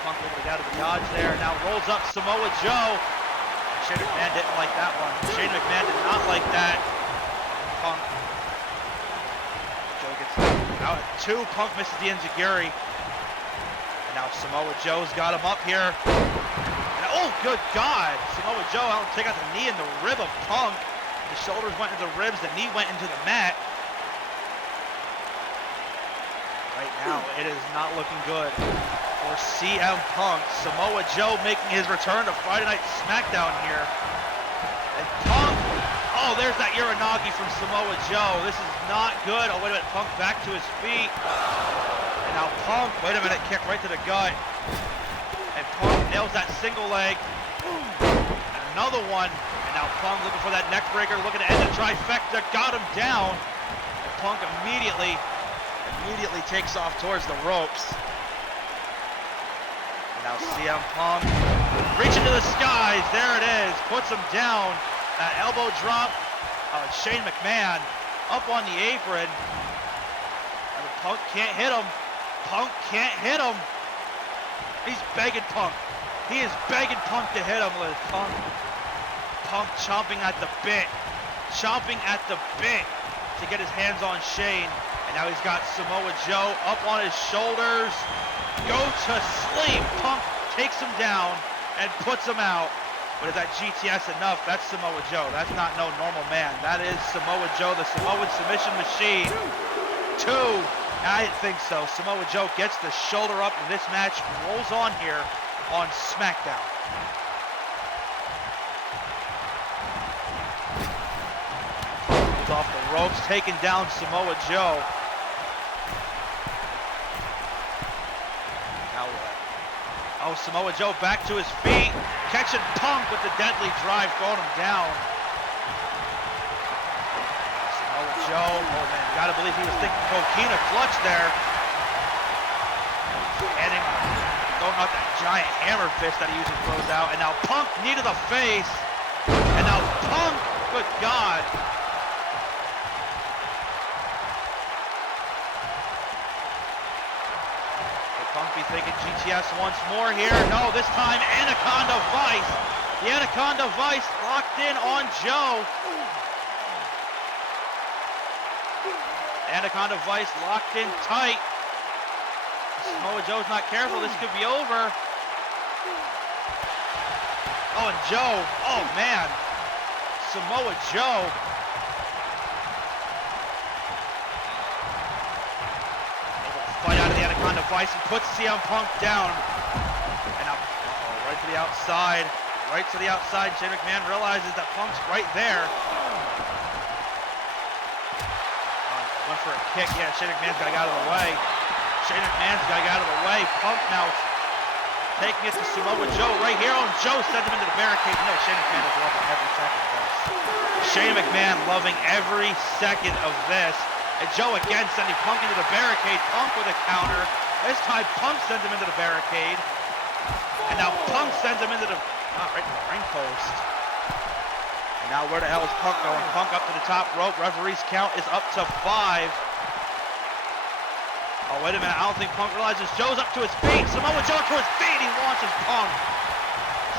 Punk able to get out of the dodge there. Now rolls up Samoa Joe. Shane McMahon didn't like that one. Shane McMahon did not like that. Punk. Joe gets out at 2. Punk misses the enziguri. And now Samoa Joe's got him up here. And, oh, good God. Samoa Joe out and take out the knee in the rib of Punk. The shoulders went into the ribs. The knee went into the mat. Right now, it is not looking good for CM Punk. Samoa Joe making his return to Friday Night Smackdown here. And Punk, oh, there's that Uranagi from Samoa Joe. This is not good. Oh, wait a minute, Punk back to his feet. And now Punk, wait a minute, kick right to the gut. And Punk nails that single leg. And another one. And now Punk looking for that neck breaker, looking to end the trifecta. Got him down. And Punk immediately takes off towards the ropes. Now CM Punk reaching to the skies. There it is. Puts him down. That elbow drop. Shane McMahon up on the apron. And Punk can't hit him. Punk can't hit him. He's begging Punk. He is begging Punk to hit him. Punk chomping at the bit. Chomping at the bit to get his hands on Shane. And now he's got Samoa Joe up on his shoulders. Go to sleep. Punk takes him down and puts him out. But is that GTS enough? That's Samoa Joe. That's not no normal man. That is Samoa Joe, the Samoan submission machine. 2. I didn't think so. Samoa Joe gets the shoulder up, and this match rolls on here on SmackDown. Punk off the ropes, taking down Samoa Joe. Oh, Samoa Joe back to his feet, catching Punk with the deadly drive, throwing him down. Samoa Joe, oh man, you gotta believe he was thinking coquina clutch there. And him throwing out that giant hammer fist that he usually throws out. And now Punk, knee to the face. And now Punk, good God. Punk be thinking GTS once more here. No, this time Anaconda Vice. The Anaconda Vice locked in on Joe. Anaconda Vice locked in tight. Samoa Joe's not careful. This could be over. Oh, and Joe. Oh, man. Samoa Joe. Fight out of the Anaconda Vice and puts CM Punk down. And now, right to the outside. Right to the outside. Shane McMahon realizes that Punk's right there. Went for a kick. Yeah, Shane McMahon's got to get out of the way. Shane McMahon's got to get out of the way. Punk now taking it to Samoa Joe right here. Oh, Joe sends him into the barricade. No, Shane McMahon is loving every second of this. Shane McMahon loving every second of this. And Joe again sending Punk into the barricade. Punk with a counter. This time Punk sends him into the barricade. And now Punk sends him into the, right to the ring post. And now where the hell is Punk going? Punk up to the top rope. Referee's count is up to 5. Oh, wait a minute. I don't think Punk realizes Joe's up to his feet. Samoa Joe to his feet. He launches Punk.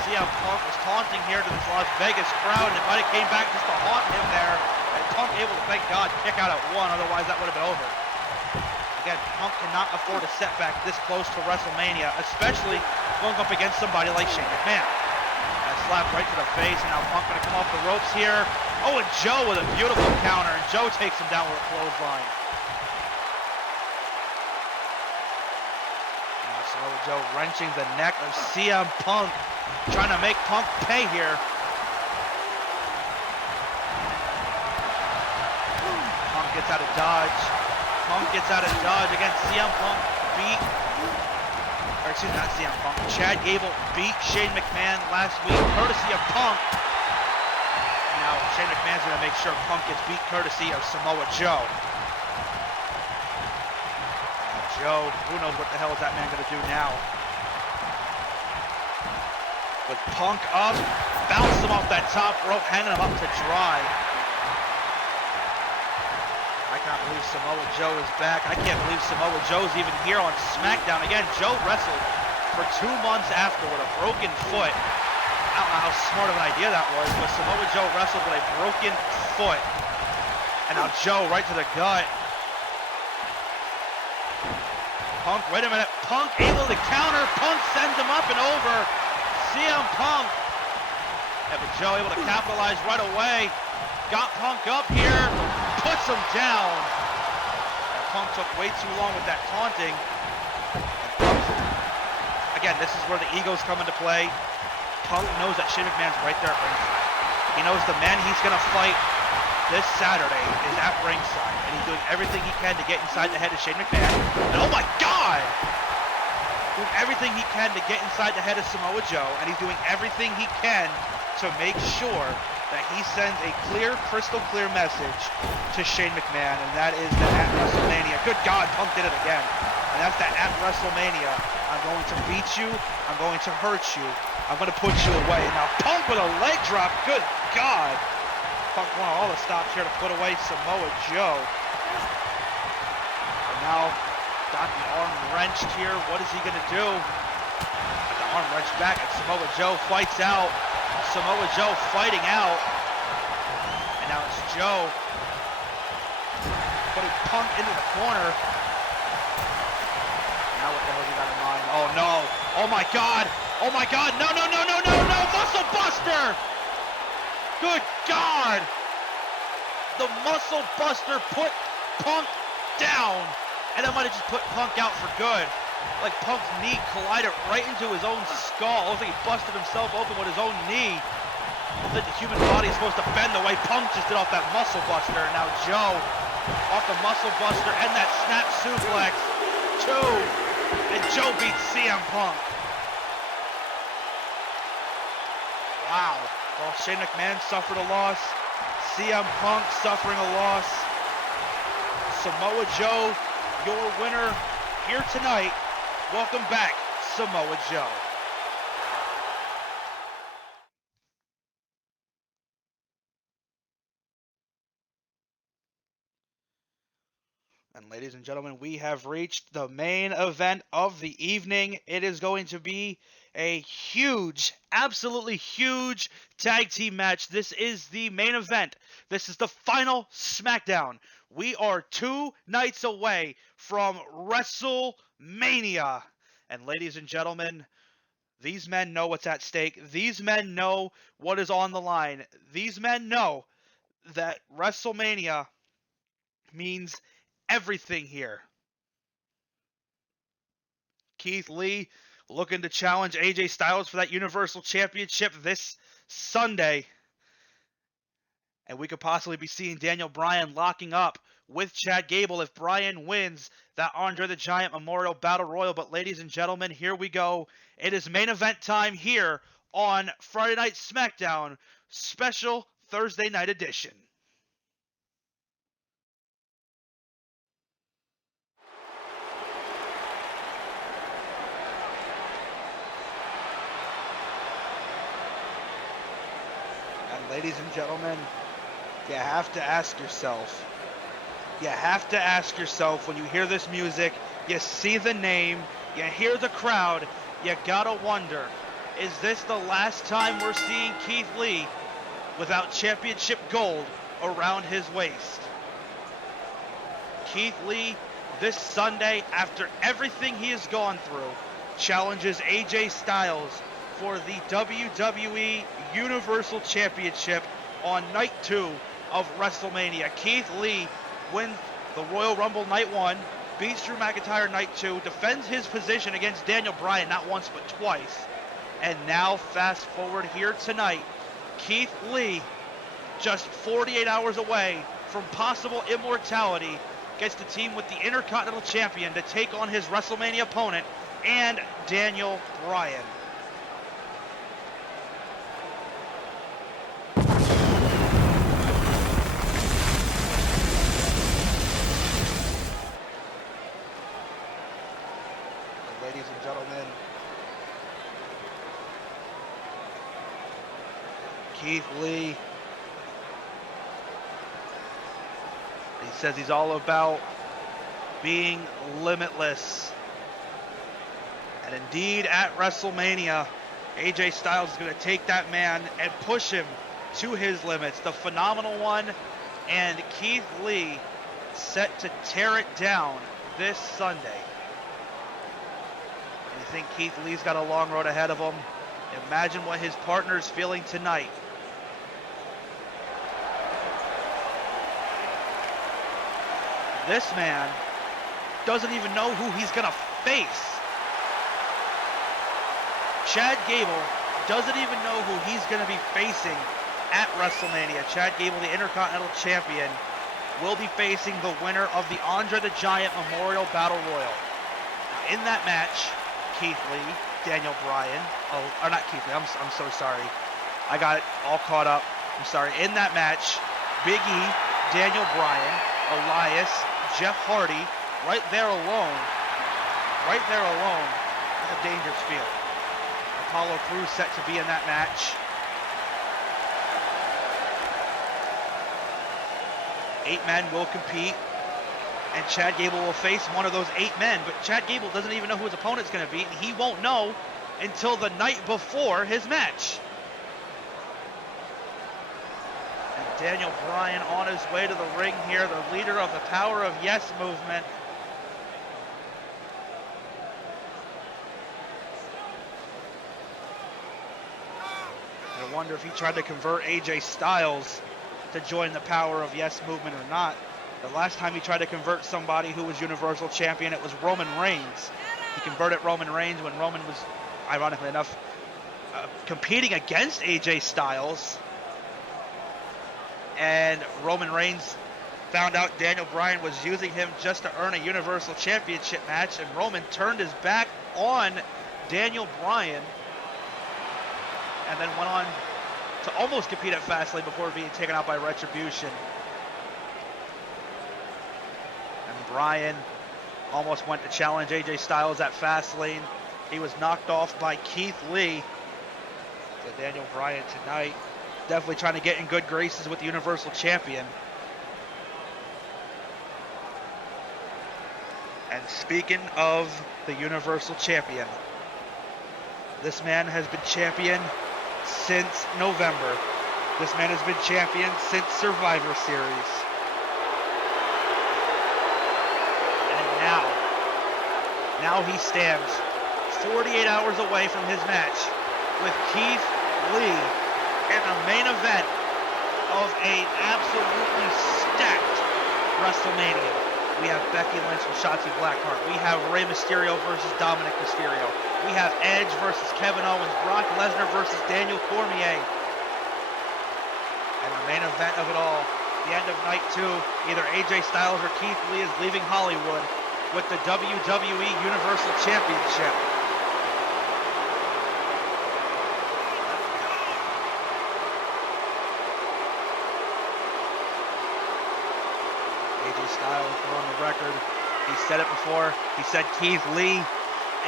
See how Punk was taunting here to this Las Vegas crowd, and it might have came back just to haunt him there. And Punk able to, thank God, kick out at 1. Otherwise, that would have been over. Again, Punk cannot afford a setback this close to WrestleMania, especially going up against somebody like Shane McMahon. And a slap right to the face, and now Punk going to come off the ropes here. Oh, and Joe with a beautiful counter, and Joe takes him down with a clothesline. Samoa Joe wrenching the neck of CM Punk, trying to make Punk pay here. Punk gets out of dodge. Punk gets out of dodge against CM Punk. Not CM Punk. Chad Gable beat Shane McMahon last week, courtesy of Punk. Now Shane McMahon's going to make sure Punk gets beat courtesy of Samoa Joe. Joe, who knows what the hell is that man going to do now? With Punk up, bounce him off that top rope, hanging him up to dry. I can't believe Samoa Joe is back. I can't believe Samoa Joe's even here on Smackdown. Again, Joe wrestled for 2 months after with a broken foot. I don't know how smart of an idea that was, but Samoa Joe wrestled with a broken foot. And now Joe right to the gut. Punk, wait a minute, Punk able to counter, Punk sends him up and over, CM Punk, yeah, but Joe able to capitalize right away, got Punk up here, puts him down, and Punk took way too long with that taunting, again, this is where the egos come into play. Punk knows that Shane McMahon's right there at ringside, he knows the man he's going to fight this Saturday is at ringside, and he's doing everything he can to get inside the head of Shane McMahon. And oh my God! Doing everything he can to get inside the head of Samoa Joe, and he's doing everything he can to make sure that he sends a clear, crystal clear message to Shane McMahon, and that is that at WrestleMania, good God, Punk did it again, and that's that at WrestleMania, I'm going to beat you, I'm going to hurt you, I'm going to put you away. And now Punk with a leg drop, good God! Punk won all the stops here to put away Samoa Joe. And now, got the arm wrenched here. What is he going to do? Got the arm wrenched back, and Samoa Joe fights out. Samoa Joe fighting out. And now it's Joe putting Punk into the corner. Now what the hell has he got in mind? Oh no! Oh my God! Oh my God! No! No! No! No! No! No! Muscle Buster! Good God! The Muscle Buster put Punk down, and that might have just put Punk out for good. Like Punk's knee collided right into his own skull. Looks like he busted himself open with his own knee. I don't think the human body is supposed to bend the way Punk just did off that Muscle Buster. And now Joe off the Muscle Buster and that snap suplex. 2, and Joe beats CM Punk. Wow. Well, Shane McMahon suffered a loss. CM Punk suffering a loss. Samoa Joe, your winner here tonight. Welcome back, Samoa Joe. And ladies and gentlemen, we have reached the main event of the evening. It is going to be a huge, absolutely huge tag team match. This is the main event. This is the final Smackdown. We are 2 nights away from WrestleMania. And ladies and gentlemen, these men know what's at stake. These men know what is on the line. These men know that WrestleMania means everything here. Keith Lee looking to challenge AJ Styles for that Universal Championship this Sunday. And we could possibly be seeing Daniel Bryan locking up with Chad Gable if Bryan wins that Andre the Giant Memorial Battle Royal. But ladies and gentlemen, here we go. It is main event time here on Friday Night SmackDown, special Thursday night edition. And ladies and gentlemen, you have to ask yourself when you hear this music, you see the name, you hear the crowd, you gotta wonder, is this the last time we're seeing Keith Lee without championship gold around his waist? Keith Lee, this Sunday, after everything he has gone through, challenges AJ Styles for the WWE Universal Championship on Night 2 of WrestleMania. Keith Lee wins the Royal Rumble Night 1, beats Drew McIntyre Night 2, defends his position against Daniel Bryan not once but twice. And now fast forward here tonight, Keith Lee, just 48 hours away from possible immortality, gets to team with the Intercontinental Champion to take on his WrestleMania opponent and Daniel Bryan. Ladies and gentlemen, Keith Lee, he says he's all about being limitless. And indeed, at WrestleMania, AJ Styles is going to take that man and push him to his limits. The phenomenal one, and Keith Lee set to tear it down this Sunday. You think Keith Lee's got a long road ahead of him? Imagine what his partner's feeling tonight. This man doesn't even know who he's going to face. Chad Gable doesn't even know who he's going to be facing at WrestleMania. Chad Gable, the Intercontinental Champion, will be facing the winner of the Andre the Giant Memorial Battle Royal. Now, in that match, Keith Lee, Daniel Bryan, or not Keith Lee, I'm so sorry. I got it all caught up. I'm sorry. In that match, Big E, Daniel Bryan, Elias, Jeff Hardy, right there alone, is a dangerous field. Apollo Crews set to be in that match. 8 men will compete, and Chad Gable will face one of those 8 men, but Chad Gable doesn't even know who his opponent's going to be, and he won't know until the night before his match. And Daniel Bryan on his way to the ring here, the leader of the Power of Yes movement. I wonder if he tried to convert AJ Styles to join the Power of Yes movement or not. The last time he tried to convert somebody who was Universal Champion, it was Roman Reigns. He converted Roman Reigns when Roman was, ironically enough, competing against AJ Styles. And Roman Reigns found out Daniel Bryan was using him just to earn a Universal Championship match, and Roman turned his back on Daniel Bryan and then went on to almost compete at Fastlane before being taken out by Retribution. And Bryan almost went to challenge AJ Styles at Fastlane. He was knocked off by Keith Lee. So Daniel Bryan tonight definitely trying to get in good graces with the Universal Champion. And speaking of the Universal Champion, this man has been champion since November. This man has been champion since Survivor Series. And now he stands 48 hours away from his match with Keith Lee in the main event of an absolutely stacked WrestleMania. We have Becky Lynch and Shotzi Blackheart. We have Rey Mysterio versus Dominic Mysterio. We have Edge versus Kevin Owens. Brock Lesnar versus Daniel Cormier. And the main event of it all, the end of night 2, either AJ Styles or Keith Lee is leaving Hollywood with the WWE Universal Championship. Styles on the record. He said it before. He said Keith Lee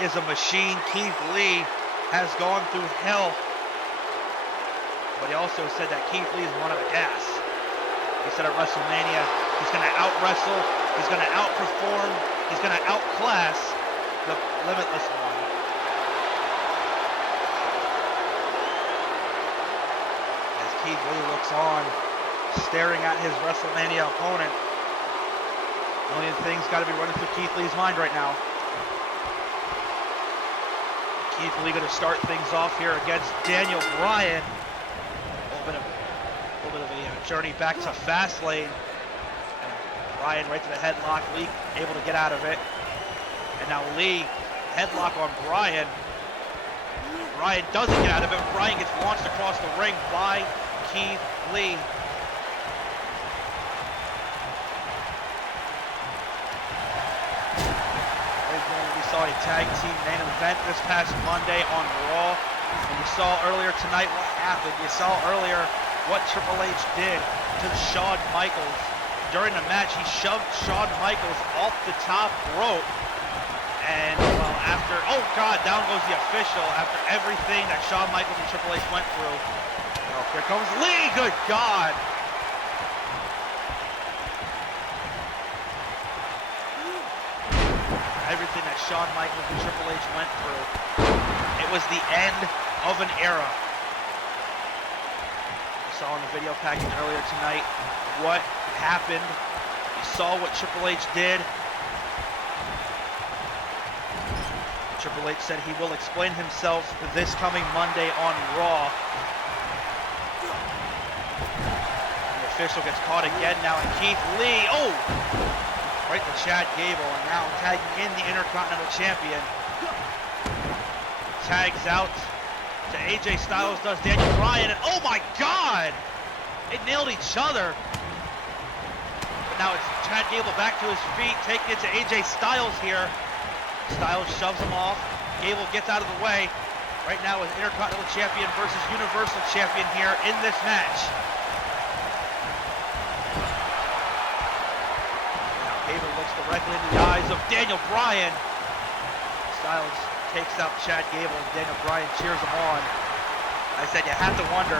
is a machine. Keith Lee has gone through hell but he also said that Keith Lee is one of the gas. He said at WrestleMania, he's going to out-wrestle, he's going to outperform, he's going to outclass the Limitless One. As Keith Lee looks on, staring at his WrestleMania opponent, a million things got to be running through Keith Lee's mind right now. Keith Lee going to start things off here against Daniel Bryan. A little bit of a journey back to Fastlane. And Bryan right to the headlock. Lee able to get out of it. And now Lee headlock on Bryan. Bryan doesn't get out of it. Bryan gets launched across the ring by Keith Lee. We saw a tag team main event this past Monday on Raw. And you saw earlier tonight what happened. You saw earlier what Triple H did to Shawn Michaels. During the match, he shoved Shawn Michaels off the top rope. And, well, after, oh God, down goes the official after everything that Shawn Michaels and Triple H went through. Oh, here comes Lee, good God. Everything that Shawn Michaels and Triple H went through. It was the end of an era. You saw in the video package earlier tonight what happened. You saw what Triple H did. Triple H said he will explain himself this coming Monday on Raw. The official gets caught again now, and Keith Lee, oh! Right to Chad Gable, and now tagging in the Intercontinental Champion. Tags out to AJ Styles, does Daniel Bryan, and oh my God! It nailed each other. But now it's Chad Gable back to his feet, taking it to AJ Styles here. Styles shoves him off. Gable gets out of the way. Right now is Intercontinental Champion versus Universal Champion here in this match. Gable looks directly into the eyes of Daniel Bryan. Styles takes out Chad Gable, and Daniel Bryan cheers him on. I said you have to wonder,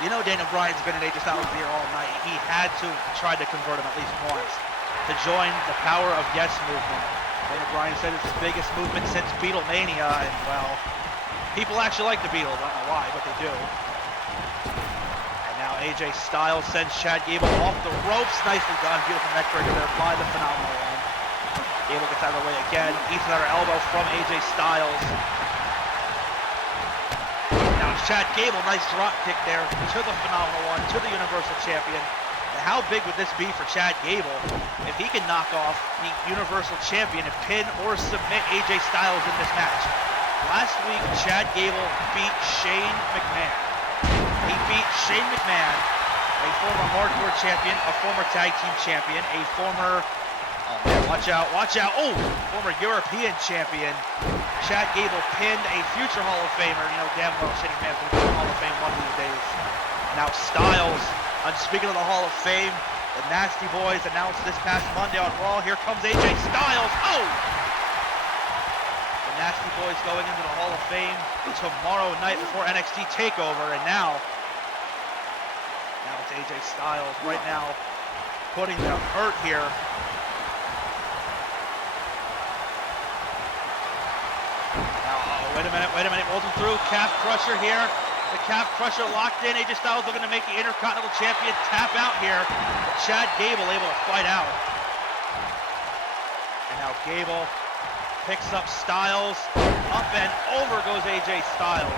you know Daniel Bryan's been in AJ Styles' ear all night. He had to try to convert him at least once to join the Power of Yes movement. Daniel Bryan said it's his biggest movement since Beatlemania, and well, people actually like the Beatles. I don't know why, but they do. Now AJ Styles sends Chad Gable off the ropes. Nicely done. Beautiful neck breaker there by the Phenomenal One. Gable gets out of the way again. Eats another elbow from AJ Styles. Now it's Chad Gable. Nice drop kick there to the Phenomenal One, to the Universal Champion. And how big would this be for Chad Gable if he can knock off the Universal Champion and pin or submit AJ Styles in this match? Last week, Chad Gable beat Shane McMahon. He beat Shane McMahon, a former hardcore champion, a former tag team champion, a former, oh man, watch out, oh, former European champion. Chad Gable pinned a future Hall of Famer. You know damn well Shane McMahon's going to be in the Hall of Fame one of these days. Now Styles, speaking of the Hall of Fame, the Nasty Boys announced this past Monday on Raw. Here comes AJ Styles, oh! Nasty Boys going into the Hall of Fame tomorrow night before NXT TakeOver, and now it's AJ Styles right now putting the hurt here. Now, wait a minute, rolls him through, calf crusher here. The calf crusher locked in. AJ Styles looking to make the Intercontinental Champion tap out here. Chad Gable able to fight out. And now Gable picks up Styles, up and over goes AJ Styles.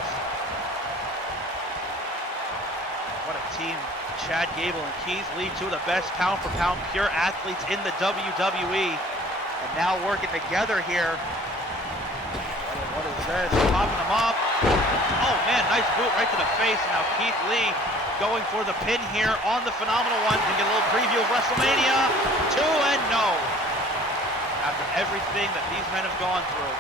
What a team. Chad Gable and Keith Lee, two of the best pound-for-pound pure athletes in the WWE. And now working together here. What is this? Popping them up. Oh man, nice boot right to the face. Now Keith Lee going for the pin here on the Phenomenal One. We get a little preview of WrestleMania 2 and no. After everything that these men have gone through.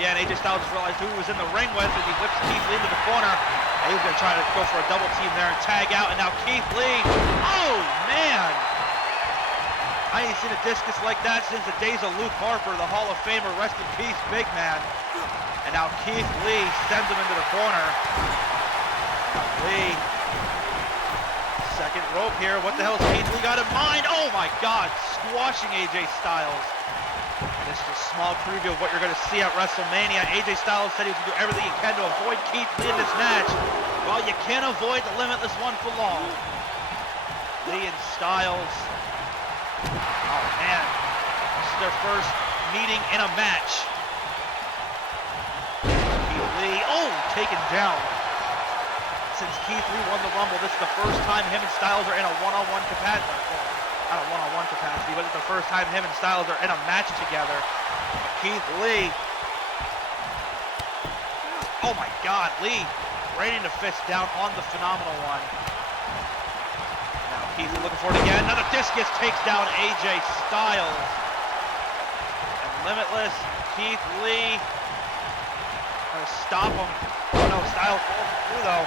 Yeah, and AJ Styles just realized who he was in the ring with as he whips Keith Lee into the corner. And he was going to try to go for a double team there and tag out. And now Keith Lee, oh man! I ain't seen a discus like that since the days of Luke Harper, the Hall of Famer. Rest in peace, big man. And now Keith Lee sends him into the corner. Now Lee, second rope here. What the hell has Keith Lee got in mind? Oh my God, squashing AJ Styles. This is a small preview of what you're going to see at WrestleMania. AJ Styles said he was going to do everything he can to avoid Keith Lee in this match. Well, you can't avoid the Limitless one for long. Lee and Styles. Oh man, this is their first meeting in a match. Keith Lee, oh, taken down. Since Keith Lee won the Rumble, this is the first time him and Styles are in a one-on-one capacity. Not a one-on-one capacity, but it's the first time him and Styles are in a match together. Keith Lee. Oh my God, Lee raining the fist down on the Phenomenal One. Now Keith Lee looking for it again. Another discus takes down AJ Styles. And Limitless, Keith Lee. Gonna stop him. Oh no, Styles falls through though.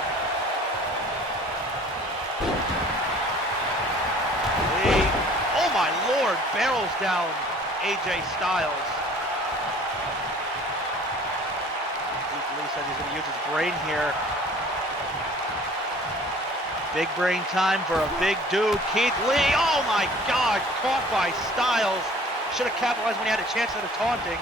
Lee, oh my Lord, barrels down AJ Styles. Keith Lee says he's gonna use his brain here. Big brain time for a big dude. Keith Lee, oh my God, caught by Styles. Should have capitalized when he had a chance at a taunting.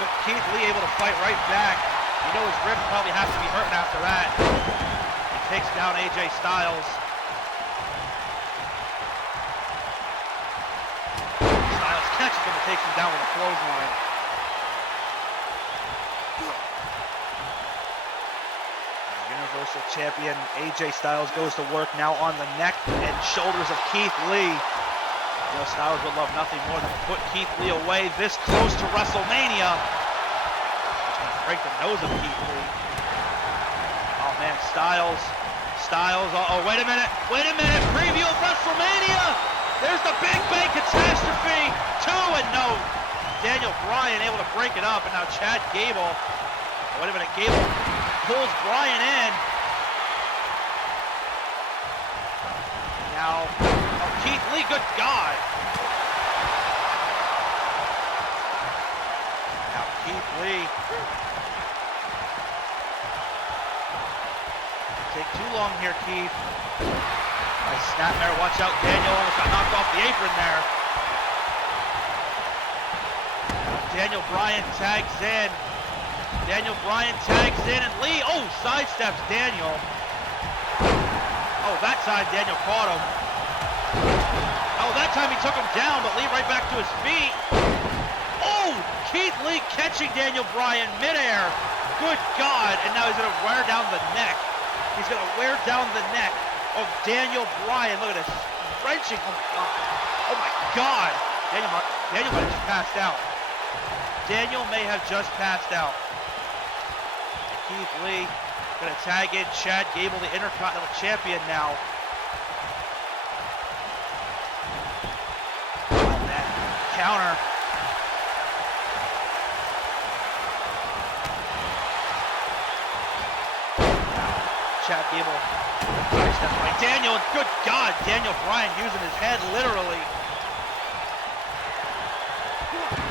But Keith Lee able to fight right back. You know his ribs probably have to be hurting after that. He takes down AJ Styles. Styles catches him and takes him down with a clothesline. Universal Champion AJ Styles goes to work now on the neck and shoulders of Keith Lee. You know, Styles would love nothing more than to put Keith Lee away this close to WrestleMania. He's going to break the nose of Keith Lee. Oh man, Styles, oh wait a minute, preview of WrestleMania. There's the Big Bang catastrophe, 2-0. Daniel Bryan able to break it up, and now Chad Gable, wait a minute, Gable pulls Bryan in. Now, oh, Keith Lee, good God. Now Keith Lee. Take too long here, Keith. Nice snapmare, watch out, Daniel almost got knocked off the apron there. Now Daniel Bryan tags in. And Lee, oh, sidesteps Daniel. Oh, that time Daniel caught him. Oh, that time he took him down, but Lee right back to his feet. Oh, Keith Lee catching Daniel Bryan midair. Good God, and now he's gonna wear down the neck. He's gonna wear down the neck of Daniel Bryan. Look at this, wrenching. Oh my God. Daniel might have just passed out. Daniel may have just passed out. Keith Lee gonna tag in Chad Gable, the Intercontinental Champion now. Oh man, counter. Chad Gable, step right. Daniel, good God, Daniel Bryan using his head literally.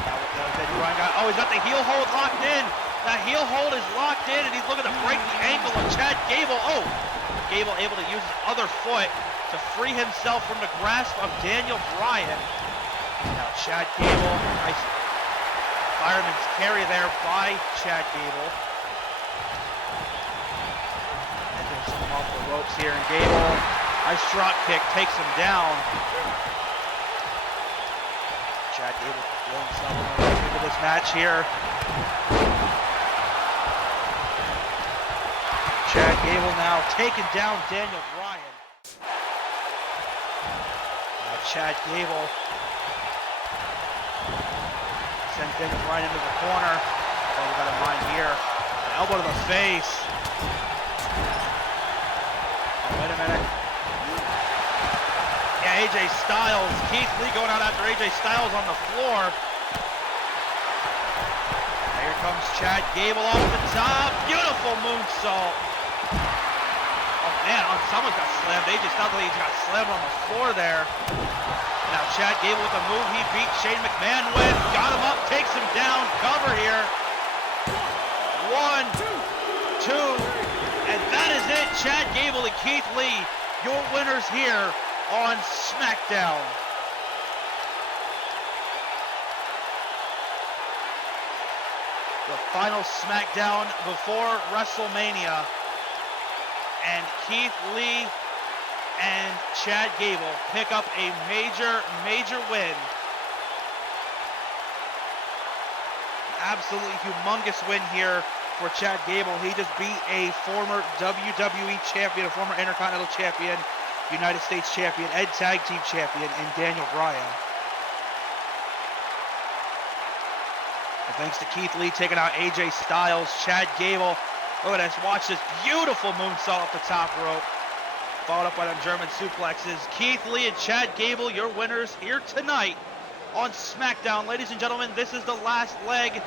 Now what does Daniel Bryan got? Oh, he's got the heel hold locked in. That heel hold is locked in, and he's looking to break the ankle of Chad Gable. Oh, Gable able to use his other foot to free himself from the grasp of Daniel Bryan. Now Chad Gable, nice fireman's carry there by Chad Gable. And there's some off the ropes here, and Gable, nice drop kick, takes him down. Chad Gable throwing himself into this match here. Chad Gable now taking down Daniel Bryan. Now Chad Gable sends Daniel Bryan into the corner. Oh, we got a mind here. An elbow to the face. Oh, wait a minute. Yeah, AJ Styles. Keith Lee going out after AJ Styles on the floor. Here comes Chad Gable off the top. Beautiful moonsault. Oh man, on someone's got slammed. AJ Styles got slammed on the floor there. Now Chad Gable with the move he beat Shane McMahon with. Got him up, takes him down. Cover here. 1, 2, and that is it. Chad Gable and Keith Lee, your winners here on Smackdown. The final Smackdown before WrestleMania. And Keith Lee and Chad Gable pick up a major win. Absolutely humongous win here for Chad Gable. He just beat a former WWE champion, a former Intercontinental champion, United States champion, and Tag Team champion in Daniel Bryan. And thanks to Keith Lee taking out AJ Styles, Chad Gable. Look at this. Watch this beautiful moonsault off the top rope. Followed up by them German suplexes. Keith Lee and Chad Gable, your winners here tonight on SmackDown. Ladies and gentlemen, this is the last leg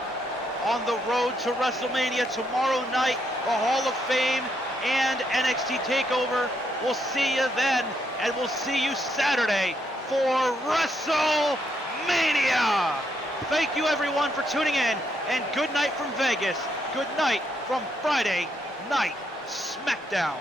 on the road to WrestleMania tomorrow night. The Hall of Fame and NXT TakeOver. We'll see you then, and we'll see you Saturday for WrestleMania. Thank you everyone for tuning in, and good night from Vegas. Good night from Friday Night Smackdown.